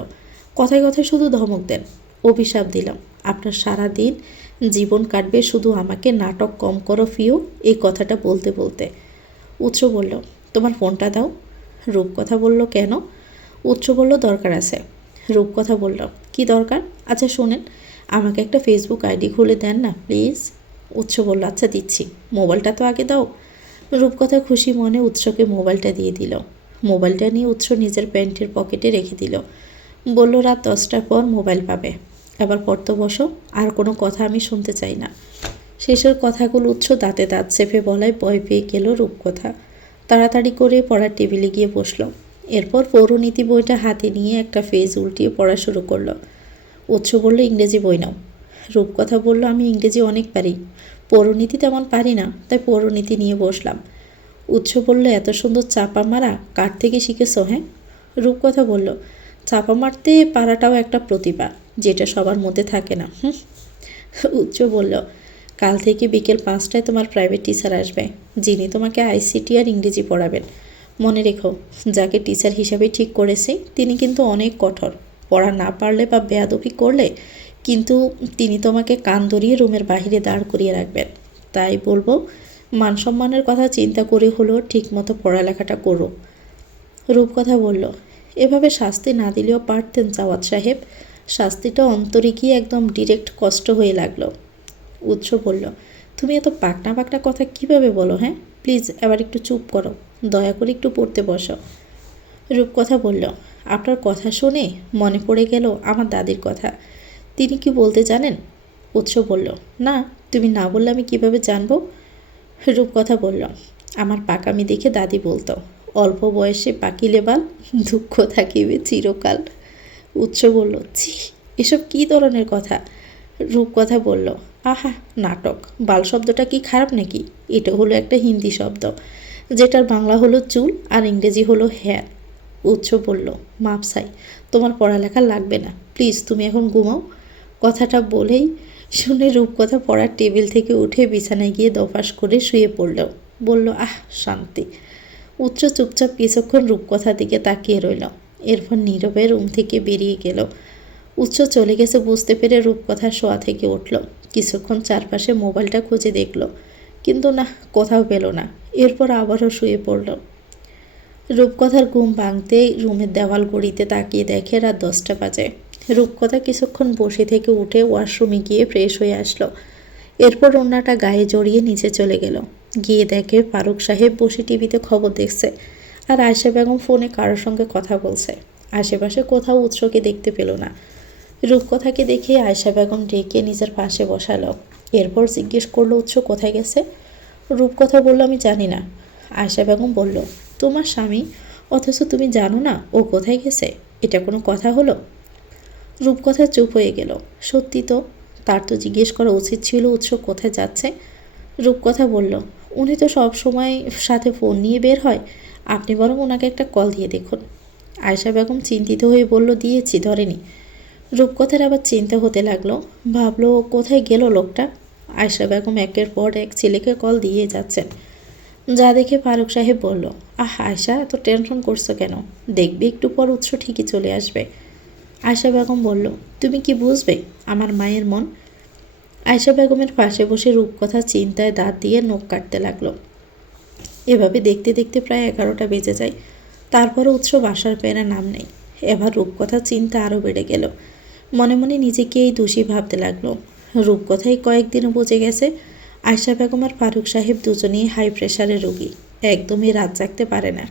কথায় কথায় শুধু ধমক দেন, অভিশাপ দিলাম, আপনার সারা দিন জীবন কাটবে শুধু আমাকে নাটক কম করো ফিও এই কথাটা বলতে বলতে। উৎস বলল, তোমার ফোনটা দাও। রূপকথা বলল, কেন? উৎস বলল, দরকার আছে। রূপকথা বলল, কি দরকার? আচ্ছা শোনেন, আমাকে একটা ফেসবুক আইডি খুলে দেন না প্লিজ। উৎস বলল, আচ্ছা দিচ্ছি, মোবাইলটা তো আগে দাও। রূপকথা খুশি মনে উৎসকে মোবাইলটা দিয়ে দিল। মোবাইলটা নিয়ে উৎস নিজের প্যান্টের পকেটে রেখে দিল। বলল, রাত 10টার পর মোবাইল পাবে, এবার পড়তে বসো, আর কোনো কথা আমি শুনতে চাই না। শেষের কথাগুলো উৎস দাঁতে দাঁত চেপে বলায় ভয় পেয়ে গেল রূপকথা। তাড়াতাড়ি করে পড়ার টেবিলে গিয়ে বসল। এরপর পৌরনীতি বইটা হাতে নিয়ে একটা পেজ উল্টিয়ে পড়া শুরু করলো। উৎস বলল, ইংরেজি বই নাও। রূপকথা বলল, আমি ইংরেজি অনেক পারি, পৌরনীতি তেমন পারি না, তাই পৌরনীতি নিয়ে বসলাম। উৎস বলল, এত সুন্দর চাপা মারা কার থেকে শিখেছো? হ্যাঁ? রূপকথা বলল, চাপা মারতে পারাটাও একটা প্রতিভা, যেটা সবার মধ্যে থাকে না। উৎস বলল, কাল থেকে বিকেল 5টায় তোমার প্রাইভেট টিচার আসবে, যিনি তোমাকে আইসিটি আর ইংরেজি পড়াবেন। মনে রেখো, যাকে টিচার হিসাবে ঠিক করেছি তিনি কিন্তু অনেক কঠোর। পড়া না পারলে বা বেয়াদবি করলে কিন্তু তিনি তোমাকে কান ধরিয়ে রুমের বাইরে দাঁড় করিয়ে রাখবেন। তাই বলবো, মান সম্মানের কথা চিন্তা করে হলেও ঠিকমতো পড়ালেখাটা করো। রূপকথা বলল, এভাবে শাস্তি না দিলেও পারতেন জাওয়াদ সাহেব। শাস্তিটা অন্তরে গিয়ে একদম ডিরেক্ট কষ্ট হয়ে লাগলো। উৎস বলল, তুমি এত পাকনা পাকনা কথা কিভাবে বলো? হ্যাঁ, প্লিজ এবার একটু চুপ করো, দয়া করে একটু পড়তে বসো। রূপকথা বলল, আপনার কথা শুনে মনে পড়ে গেল আমার দাদির কথা। তিনি কি বলতে জানেন? উৎস বলল, না, তুমি না বললে আমি কিভাবে জানবো? রূপকথা বলল, আমার পাকামি দেখে দাদি বলতো, অল্প বয়সে পাকিলে বাল, দুঃখ থাকিবে চিরকাল। উৎস বলল, ছি, এসব কী ধরনের কথা? রূপকথা বলল, আহা, নাটক। বাল শব্দটা কি খারাপ নাকি? এটা হলো একটা হিন্দি শব্দ, যেটার বাংলা হলো চুল আর ইংরেজি হলো হেয়ার। উৎস বলল, মাপ চাই, তোমার পড়ালেখা লাগবে না, প্লিজ তুমি এখন ঘুমাও। কথাটা বলেই শুনে রূপকথা পড়ার টেবিল থেকে উঠে বিছানায় গিয়ে দফাস করে শুয়ে পড়ল। বলল, আহ, শান্তি। উচ্চ চুপচাপ কিছুক্ষণ রূপকথার দিকে তাকিয়ে রইল, এরপর নীরবে রুম থেকে বেরিয়ে গেল। উচ্চ চলে গেছে বুঝতে পেরে রূপকথার শোয়া থেকে উঠল। কিছুক্ষণ চারপাশে মোবাইলটা খুঁজে দেখল, কিন্তু না, কোথাও পেল না। এরপর আবারও শুয়ে পড়ল। রূপকথার ঘুম ভাঙতেই রুমের দেওয়াল ঘড়িতে তাকিয়ে দেখে রাত 10টা বাজে। রূপকথা কিছুক্ষণ বসে থেকে উঠে ওয়াশরুমে গিয়ে ফ্রেশ হয়ে আসলো। এরপর ওড়নাটা গায়ে জড়িয়ে নিচে চলে গেল। গিয়ে দেখে ফারুক সাহেব বসে টিভিতে খবর দেখছে, আর আয়েশা বেগম ফোনে কারোর সঙ্গে কথা বলছে। আশেপাশে কোথাও উৎসকে দেখতে পেল না। রূপকথাকে দেখে আয়েশা বেগম ডেকে নিজের পাশে বসালো। এরপর জিজ্ঞেস করলো, উৎস কোথায় গেছে? রূপকথা বলল, আমি জানি না। আয়েশা বেগম বলল, তোমার স্বামী, অথচ তুমি জানো না ও কোথায় গেছে? এটা কোনো কথা হলো? রূপকথা চুপ হয়ে গেল। সত্যি তো, তার তো জিজ্ঞেস করা উচিত ছিল উৎস কোথায় যাচ্ছে। রূপকথা বলল, উনি তো সব সময় সাথে ফোন নিয়ে বের হয়, আপনি বরং ওনাকে একটা কল দিয়ে দেখুন। আয়েশা বেগম চিন্তিত হয়ে বলল, দিয়েছি, ধরেনি। রূপকথার আবার চিন্তা হতে লাগলো, ভাবলো কোথায় গেল লোকটা। আয়েশা বেগম একের পর এক ছেলেকে কল দিয়ে যাচ্ছেন। যা দেখে ফারুক সাহেব বলল, আহ আয়েশা, এত টেনশন করছো কেন? দেখবে একটু পর উৎস ঠিকই চলে আসবে। আয়েশা বেগম বলল, তুমি কি বুঝবে আমার মায়ের মন? আয়েশা বেগমের পাশে বসে রূপকথা চিন্তায় দাঁত দিয়ে নখ কাটতে লাগলো। এভাবে দেখতে দেখতে প্রায় 11টা বেজে যায়। তারপরও উৎস বাসার পেরে নাম নেই। এবার রূপকথার চিন্তা আরও বেড়ে গেল। মনে মনে নিজেকেই দোষী ভাবতে লাগলো। রূপকথাই কয়েকদিনও বুঝে গেছে আয়েশা বেগম আর ফারুক সাহেব দুজনেই হাই প্রেশারের রোগী, একদমই রাত জাগতে পারে না।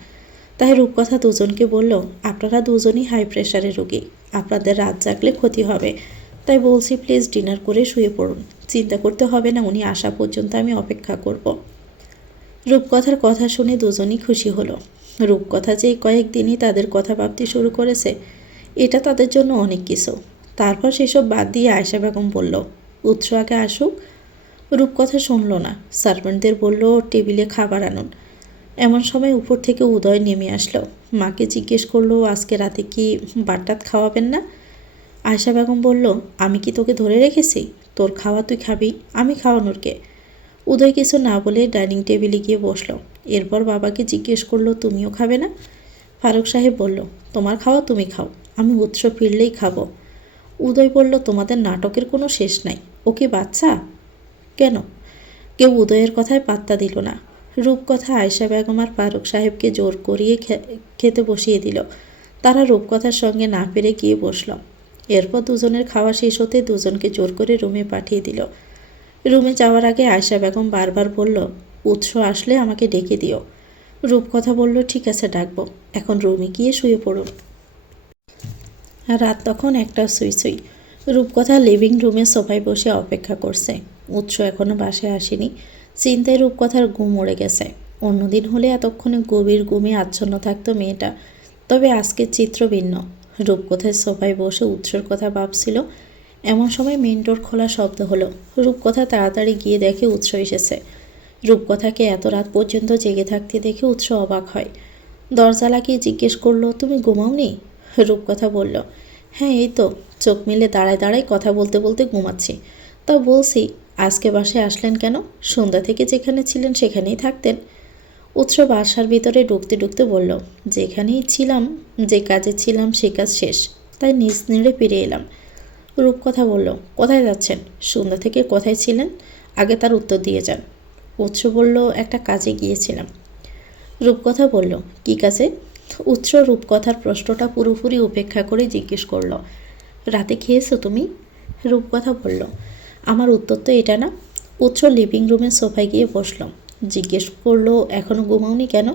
তাই রূপকথা দুজনকে বলল, আপনারা দুজনই হাই প্রেশারের রোগী, আপনাদের রাত জাগলে ক্ষতি হবে। তাই বলছি, প্লিজ ডিনার করে শুয়ে পড়ুন। চিন্তা করতে হবে না, উনি আসা পর্যন্ত আমি অপেক্ষা করব। রূপকথার কথা শুনে দুজনই খুশি হলো। রূপকথা যে কয়েকদিনই তাদের কথা ভাবতে শুরু করেছে, এটা তাদের জন্য অনেক কিছু। তারপর সেসব বাদ দিয়ে আয়েশা বেগম বলল, উৎস আগে আসুক। রূপকথা শুনল না। সার্ভেন্টদের বলল, টেবিলে খাবার আনুন। এমন সময় উপর থেকে উদয় নেমে আসলো। মাকে জিজ্ঞেস করলো, আজকে রাতে কি ভাত খাওয়াবেন না? আয়েশা বেগম বলল, আমি কি তোকে ধরে রেখেছি? তোর খাওয়া তুই খাবি, আমি খাওয়ানোর কে? উদয় কিছু না বলে ডাইনিং টেবিলে গিয়ে বসলো। এরপর বাবাকে জিজ্ঞেস করলো, তুমিও খাবে না? ফারুক সাহেব বলল, তোমার খাওয়া তুমি খাও, আমি উৎস ফিরলেই খাবো। উদয় বলল, তোমাদের নাটকের কোনো শেষ নাই। ও কি বাচ্চা? কেন? কেউ উদয়ের কথায় পাত্তা দিল না। রূপকথা আয়েশা বেগম আর ফারুক সাহেবকে জোর করিয়ে খেতে বসিয়ে দিল। তারা রূপকথার সঙ্গে না পেরে গিয়ে বসল। এরপর দুজনের খাওয়া শেষ হতে দুজনকে জোর করে রুমে পাঠিয়ে দিল। রুমে যাওয়ার আগে আয়েশা বেগম বারবার বলল, উৎস আসলে আমাকে ডেকে দিও। রূপকথা বলল, ঠিক আছে, ডাকবো। এখন রুমে গিয়ে শুয়ে পড়ুন। রাত তখন 1টা সুই সুই। রূপকথা লিভিং রুমে সোফায় বসে অপেক্ষা করছে। উৎস এখনও বাসায় আসেনি। চিন্তায় রূপকথার ঘুম উড়ে গেছে। অন্যদিন হলে এতক্ষণে গভীর ঘুমে আচ্ছন্ন থাকতো মেয়েটা, তবে আজকের চিত্র ভিন্ন। রূপকথার সোফায় বসে উৎসর কথা ভাবছিল। এমন সময় মেইন ডোর খোলা শব্দ হলো। রূপকথা তাড়াতাড়ি গিয়ে দেখে উৎস এসেছে। রূপকথাকে এত রাত পর্যন্ত জেগে থাকতে দেখে উৎস অবাক হয়। দরজা লাগিয়ে জিজ্ঞেস করলো, তুমি ঘুমাওনি? রূপকথা বলল, হ্যাঁ, এই তো চোখ মেলে দাঁড়ায় দাঁড়ায় কথা বলতে বলতে ঘুমাচ্ছি। তা বলছি, আজকে বাসায় আসলেন কেন? সন্ধ্যা থেকে যেখানে ছিলেন সেখানেই থাকতেন। উৎস বাসার ভিতরে ঢুকতে ঢুকতে বলল, যেখানেই ছিলাম, যে কাজে ছিলাম সে কাজ শেষ, তাই নিজ নেড়ে ফিরে এলাম। রূপকথা বলল, কোথায় যাচ্ছেন? সন্ধ্যা থেকে কোথায় ছিলেন? আগে তার উত্তর দিয়ে যান। উৎস বলল, একটা কাজে গিয়েছিলাম। রূপকথা বলল, কী কাজে? উৎস রূপকথার প্রশ্নটা পুরোপুরি উপেক্ষা করে জিজ্ঞেস করল, রাতে খেয়েছো তুমি? রূপকথা বলল, আমার উত্তর তো এটা না। উৎস লিভিং রুমের সোফায় গিয়ে বসল। জিজ্ঞেস করলো, এখনও ঘুমাওনি কেন?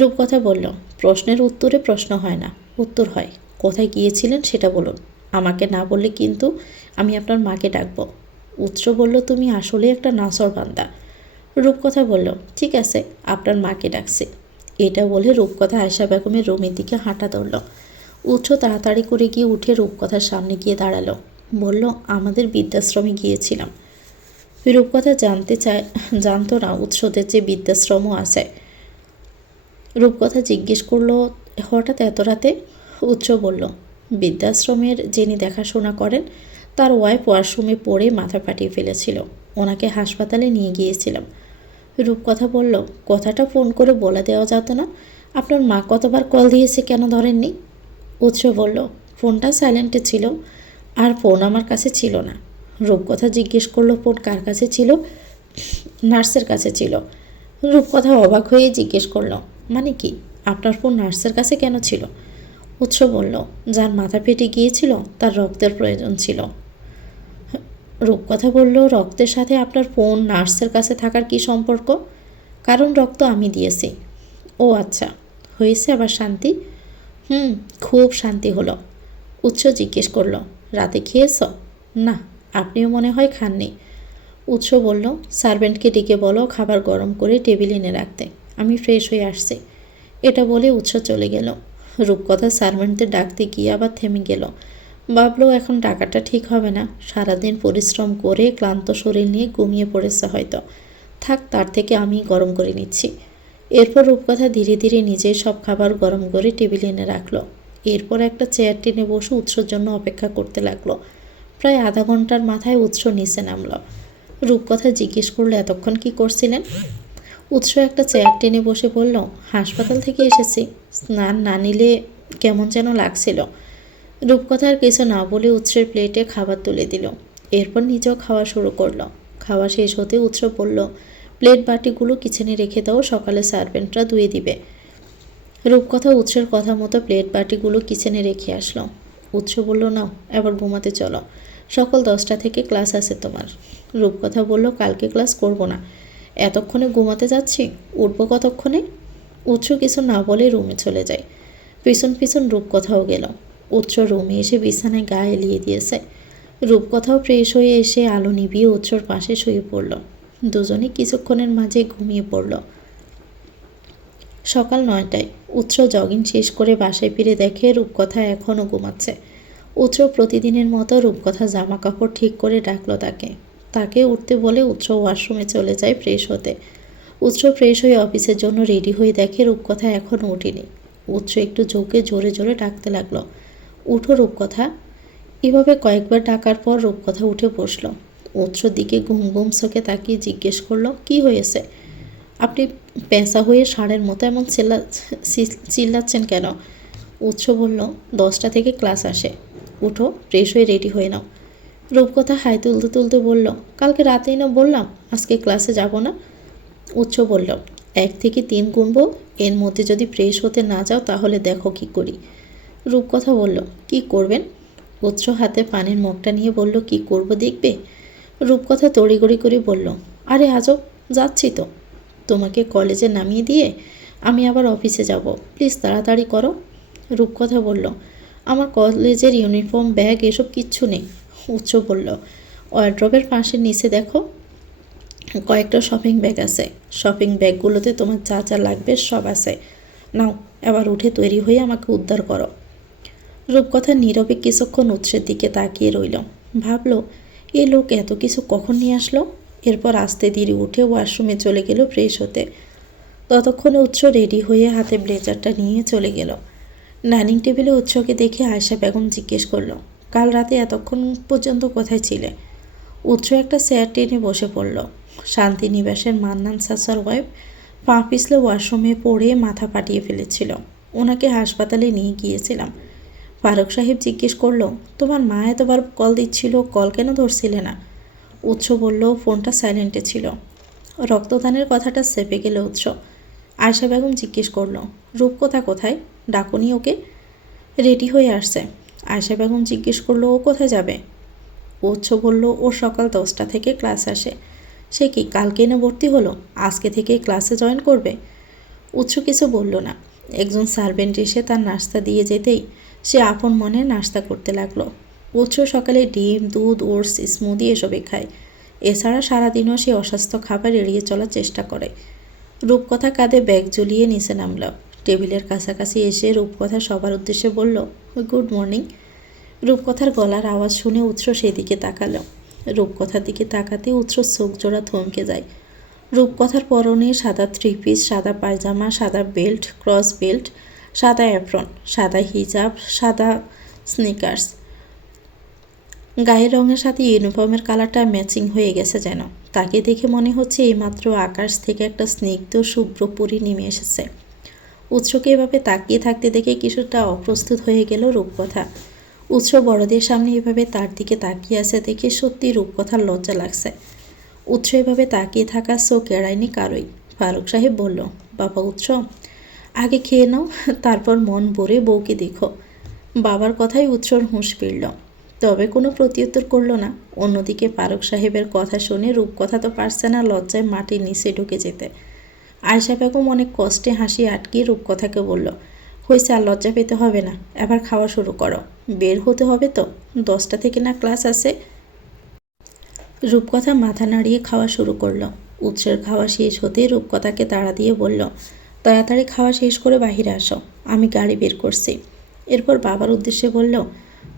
রূপকথা বলল, প্রশ্নের উত্তরে প্রশ্ন হয় না, উত্তর হয়। কোথায় গিয়েছিলেন সেটা বলুন। আমাকে না বললে কিন্তু আমি আপনার মাকে ডাকবো। উৎস বলল, তুমি আসলে একটা নাছোড়বান্দা। রূপকথা বলল, ঠিক আছে, আপনার মাকে ডাকছি। এটা বলে রূপকথা আয়েশা বেগমের রুমের দিকে হাঁটা ধরল। উৎস তাড়াতাড়ি করে গিয়ে উঠে রূপকথার সামনে গিয়ে দাঁড়ালো। বলল, আমাদের বৃদ্ধাশ্রমে গিয়েছিলাম। রূপকথা জানতো না উৎসদের যে বৃদ্ধাশ্রমও আছে। রূপকথা জিজ্ঞেস করলো, হঠাৎ এত রাতে? উৎস বলল, বৃদ্ধাশ্রমের যিনি দেখাশোনা করেন তার ওয়াইফ ওয়াশরুমে পড়ে মাথা ফাটিয়ে ফেলেছিল, ওনাকে হাসপাতালে নিয়ে গিয়েছিলাম। রূপকথা বলল, কথাটা ফোন করে বলে দেওয়া যেত না? আপনার মা কতবার কল দিয়েছে, কেন ধরেননি? উৎস বলল, ফোনটা সাইলেন্টে ছিল, আর ফোন আমার কাছে ছিল না। রূপকথা জিজ্ঞেস করলো, ফোন কার কাছে ছিল? নার্সের কাছে ছিল। রূপকথা অবাক হয়ে জিজ্ঞেস করলো, মানে কি? আপনার ফোন নার্সের কাছে কেন ছিল? উৎস বলল, যার মাথা ফেটে গিয়েছিল তার রক্তের প্রয়োজন ছিল। রূপকথা বলল, রক্তের সাথে আপনার ফোন নার্সের কাছে থাকার কি সম্পর্ক? কারণ রক্ত আমি দিয়েছি। ও আচ্ছা, হয়েছে আবার শান্তি? খুব শান্তি হলো। উৎস জিজ্ঞেস করলো, রাতে খেয়েছ? না, আপনিও মনে হয় খাননি। উৎস বলল, সার্ভেন্টকে ডেকে বলো খাবার গরম করে টেবিল এনে রাখতে, আমি ফ্রেশ হয়ে আসছি। এটা বলে উৎস চলে গেল। রূপকথা সার্ভেন্টদের ডাকতে গিয়ে আবার থেমে গেল। ভাবলো, এখন ডাকাটা ঠিক হবে না, সারাদিন পরিশ্রম করে ক্লান্ত শরীর নিয়ে ঘুমিয়ে পড়েছে হয়তো। থাক, তার থেকে আমি গরম করে নিচ্ছি। এরপর রূপকথা ধীরে ধীরে নিজেই সব খাবার গরম করে টেবিলে এনে রাখলো। এরপর একটা চেয়ার টেনে বসে উৎসর জন্য অপেক্ষা করতে লাগলো। প্রায় আধা ঘন্টার মাথায় উৎস নিচে নামলো। রূপকথা জিজ্ঞেস করলো, এতক্ষণ কি করছিলেন? উৎস একটা চেয়ার টেনে বসে বলল, হাসপাতাল থেকে এসেছি, স্নান না নিলে কেমন যেন লাগছিল। রূপকথা আর কিছু না বলে উৎসের প্লেটে খাবার তুলে দিল। এরপর নিজেও খাওয়া শুরু করলো। খাওয়া শেষ হতে উৎস বলল, প্লেট বাটিগুলো কিচেনে রেখে দাও, সকালে সার্ভেন্টরা ধুয়ে দিবে। রূপকথা উৎসের কথা মতো প্লেট বাটিগুলো কিচেনে রেখে আসলো। উৎস বলল, নাও এবার ঘুমাতে চলো, সকাল 10টা থেকে ক্লাস আছে তোমার। রূপকথা বলল, কালকে ক্লাস করব না, এতক্ষণে ঘুমাতে যাচ্ছি, উঠবো কতক্ষণে? উৎস কিছু না বলে রুমে চলে যায়। পিছন পিছন রূপকথাও গেল। উৎস রুমে এসে বিছানায় গা এলিয়ে দিয়েছে। রূপকথাও ফ্রেশ হয়ে এসে আলো নিভিয়ে উৎসর পাশে শুয়ে পড়ল। দুজনে কিছুক্ষণের মাঝে ঘুমিয়ে পড়ল। সকাল 9টায় উৎস জগিং শেষ করে বাসায় ফিরে দেখে রূপকথা এখনও ঘুমাচ্ছে। উৎস প্রতিদিনের মতো রূপকথা জামা কাপড় ঠিক করে ডাকলো তাকে উঠতে বলে উৎস ওয়াশরুমে চলে যায় ফ্রেশ হতে। উৎস ফ্রেশ হয়ে অফিসের জন্য রেডি হয়ে দেখে রূপকথা এখনও ওঠেনি। উৎস একটু ঝোঁকে জোরে জোরে ডাকতে লাগলো, উঠো রূপকথা। এভাবে কয়েকবার ডাকার পর রূপকথা উঠে বসলো। উৎসর দিকে ঘুম ঘুম চোখে তাকিয়ে জিজ্ঞেস করলো, কি হয়েছে? আপনি পেঁচা হয়ে ষাঁড়ের মতো এমন চিল্লাচ্ছেন কেন? উৎস বলল, 10টা থেকে ক্লাস আসে, উঠো ফ্রেশ হয়ে রেডি হয়ে নাও। রূপকথা হাই তুলতে তুলতে বলল, কালকে রাতেই না বললাম আজকে ক্লাসে যাব না? উৎস বলল, 1 থেকে 3 গুনবো, এর মধ্যে যদি ফ্রেশ হতে না যাও তাহলে দেখো কি করি। রূপকথা বলল, কি করবেন? উৎস হাতে পানির মগটা নিয়ে বলল, কি করব দেখবে? রূপকথা তড়িঘড়ি করে বলল, আরে আজব, যাচ্ছি তো। তোমাকে কলেজে নামিয়ে দিয়ে আমি আবার অফিসে যাব, প্লিজ তাড়াতাড়ি করো। রূপকথা বলল, আমার কলেজের ইউনিফর্ম, ব্যাগ এসব কিচ্ছু নেই। উৎস বলল, ওয়ার্ড্রবের পাশের নিচে দেখো, কয়েকটা শপিং ব্যাগ আছে, শপিং ব্যাগগুলোতে তোমার যা যা লাগবে সব আছে, নাও এবার উঠে তৈরি হয়ে আমাকে উদ্ধার করো। রূপকথা নীরবে কিছুক্ষণ উৎসের দিকে তাকিয়ে রইল। ভাবল, এ লোক এত কিছু কখন নিয়ে আসলো? এরপর আস্তে ধীরে উঠে ওয়াশরুমে চলে গেল ফ্রেশ হতে। ততক্ষণে উৎস রেডি হয়ে হাতে ব্লেজারটা নিয়ে চলে গেল। ডাইনিং টেবিলে উৎসকে দেখে আয়েশা বেগম জিজ্ঞেস করলো, কাল রাতে এতক্ষণ পর্যন্ত কোথায় ছিলে? উৎস একটা চেয়ার টেনে বসে পড়ল। শান্তিনিবাসের মান্নান চাচার ওয়াইফ পা পিছলে ওয়াশরুমে পড়ে মাথা ফাটিয়ে ফেলেছিল। ওনাকে হাসপাতালে নিয়ে গিয়েছিলাম। ফারুক সাহেব জিজ্ঞেস করলো, তোমার মা এতবার কল দিচ্ছিল, কল কেন ধরছিলে না? উৎস বলল, ফোনটা সাইলেন্টে ছিল। রক্তদানের কথাটা চেপে গেল উৎস। আয়শা বেগম জিজ্ঞেস করলো, রূপকথা কোথায়? ডাকুনি ওকে? রেডি হয়ে আসছে। আয়শা বেগম জিজ্ঞেস করলো, ও কোথায় যাবে? উৎস বলল, ওর সকাল 10টা থেকে ক্লাস আসে। সে কি কালকে না ভর্তি হলো? আজকে থেকে ক্লাসে জয়েন করবে? উৎস কিছু বলল না। একজন সার্ভেন্ট এসে তার নাস্তা দিয়ে যেতেই সে আপন মনে নাস্তা করতে লাগলো। উৎস সকালে ডিম, দুধ, ওটস, স্মুদি এসবই খায়। এছাড়া সারাদিনও সে অস্বাস্থ্য খাবার এড়িয়ে চলার চেষ্টা করে। রূপকথা কাঁধে ব্যাগ ঝুলিয়ে নিচে নামল। টেবিলের কাছাকাছি এসে রূপকথা সবার উদ্দেশ্যে বলল, গুড মর্নিং। রূপকথার গলার আওয়াজ শুনে উৎস সেদিকে তাকালো। রূপকথার দিকে তাকাতে উৎস চোখ জোড়া থমকে যায়। রূপকথার পরনে সাদা 3 পিস, সাদা পায়জামা, সাদা বেল্ট, ক্রস বেল্ট, সাদা অ্যাপ্রন, সাদা হিজাব, সাদা স্নিকার্স। গায়ের রঙের সাথে ইউনিফর্মের কালারটা ম্যাচিং হয়ে গেছে যেন। তাকে দেখে মনে হচ্ছে এইমাত্র আকাশ থেকে একটা স্নিগ্ধ শুভ্র পরি নেমে এসেছে। উৎসকে এভাবে তাকিয়ে থাকতে দেখে কিছুটা অপ্রস্তুত হয়ে গেল রূপকথা। উৎস বড়দের সামনে এভাবে তার দিকে তাকিয়ে আছে দেখে সত্যি রূপকথার লজ্জা লাগছে। উৎস এভাবে তাকিয়ে থাকা চোখ এড়ায়নি কারোই। ফারুক সাহেব বলল, বাবা উৎস, আগে খেয়ে নাও, তারপর মন ভরে বউকে দেখো। বাবার কথাই উৎসর হুঁশ ফিরল, তবে কোনো প্রত্যুত্তর করল না। অন্যদিকে ফারুক সাহেবের কথা শুনে রূপকথা তো পারছে না লজ্জায় মাটির নিচে ঢুকে যেতে। আয়শা বেগম অনেক কষ্টে হাসি আটকিয়ে রূপকথাকে বলল, হয়েছে, আর লজ্জা পেতে হবে না, এবার খাওয়া শুরু করো। বের হতে হবে তো, 10টা থেকে না ক্লাস আছে? রূপকথা মাথা নাড়িয়ে খাওয়া শুরু করলো। উৎসের খাওয়া শেষ হতেই রূপকথাকে তাড়া দিয়ে বলল, তাড়াতাড়ি খাওয়া শেষ করে বাহিরে আসো, আমি গাড়ি বের করছি। এরপর বাবার উদ্দেশ্যে বলল,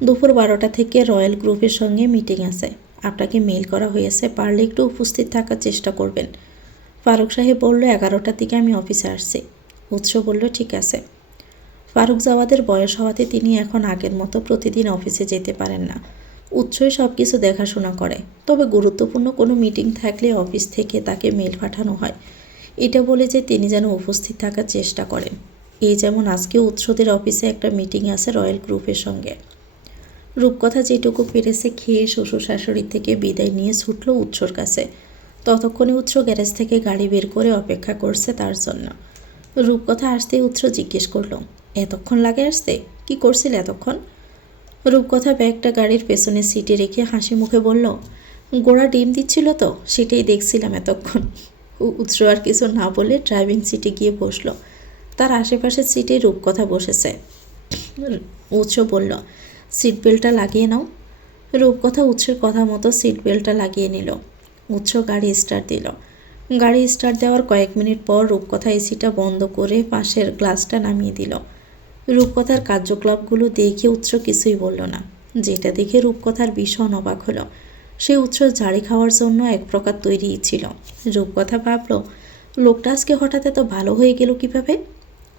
দুপুর 12টা থেকে রয়্যাল গ্রুপের সঙ্গে মিটিং আছে, আপনাকে মেইল করা হয়েছে, পারলে একটু উপস্থিত থাকার চেষ্টা করবেন। ফারুক সাহেব বলল, 11টার দিকে আমি অফিসে আসছি। উৎস বলল, ঠিক আছে। ফারুক জাওয়াদের বয়স হওয়াতে তিনি এখন আগের মতো প্রতিদিন অফিসে যেতে পারেন না। উৎসই সব কিছু দেখাশোনা করে, তবে গুরুত্বপূর্ণ কোনো মিটিং থাকলে অফিস থেকে তাকে মেল পাঠানো হয়, এটা বলে যে তিনি যেন উপস্থিত থাকার চেষ্টা করেন। এই যেমন আজকে উৎসদের অফিসে একটা মিটিং আছে রয়্যাল গ্রুপের সঙ্গে। রূপকথা যেটুকু পেরেছে খেয়ে শ্বশুর শাশুড়ির থেকে বিদায় নিয়ে ছুটল উৎসর কাছে। ততক্ষণে উৎস গ্যারেজ থেকে গাড়ি বের করে অপেক্ষা করছে তার জন্য। রূপকথা আসতেই উৎস জিজ্ঞেস করলো, এতক্ষণ লাগে আসতে? কি করছিল এতক্ষণ? রূপকথা ব্যাগটা গাড়ির পেছনের সিটে রেখে হাসি মুখে বলল, গোড়া ডিম দিচ্ছিল তো, সেটাই দেখছিলাম এতক্ষণ। উৎস আর কিছু না বলে ড্রাইভিং সিটে গিয়ে বসলো। তার আশেপাশের সিটে রূপকথা বসেছে। উৎস বলল, সিট বেল্টটা লাগিয়ে নাও। রূপকথা উৎসের কথা মতো সিট বেল্টটা লাগিয়ে নিল। উৎস গাড়ি স্টার্ট দিল। গাড়ি স্টার্ট দেওয়ার কয়েক মিনিট পর রূপকথা এসিটা বন্ধ করে পাশের গ্লাসটা নামিয়ে দিল। রূপকথার কার্যকলাপগুলো দেখে উৎস কিছুই বলল না, যেটা দেখে রূপকথার ভীষণ অবাক হলো। সে উৎস ঝাড়ি খাওয়ার জন্য এক প্রকার তৈরিই ছিল। রূপকথা ভাবল, লোকটা আজকে হঠাৎ এত ভালো হয়ে গেল কিভাবে?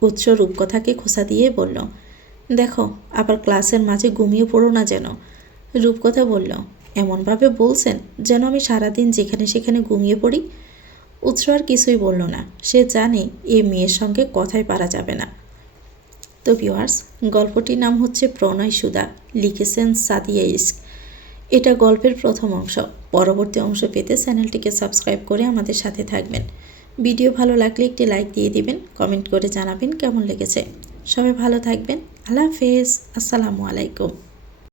উৎস রূপকথাকে খোঁচা দিয়ে বলল, দেখো আবার ক্লাসের মাঝে ঘুমিয়ে পড়ো না যেন। রূপকথা বলল, এমনভাবে বলছেন যেন আমি সারাদিন যেখানে সেখানে ঘুমিয়ে পড়ি। উৎস আর কিছুই বলল না, সে জানে এই মেয়ের সঙ্গে কথাই পারা যাবে না। তো ভিউয়ার্স, গল্পটির নাম হচ্ছে প্রণয় সুধা, লিখেছেন সাদিয়া ইস্ক। এটা গল্পের প্রথম অংশ। পরবর্তী অংশ পেতে চ্যানেলটিকে সাবস্ক্রাইব করে আমাদের সাথে থাকবেন। ভিডিও ভালো লাগলে একটি লাইক দিয়ে দিবেন, কমেন্ট করে জানাবেন কেমন লেগেছে। সবাই ভালো থাকবেন। আল্লাহ হাফেজ। আসসালামু আলাইকুম।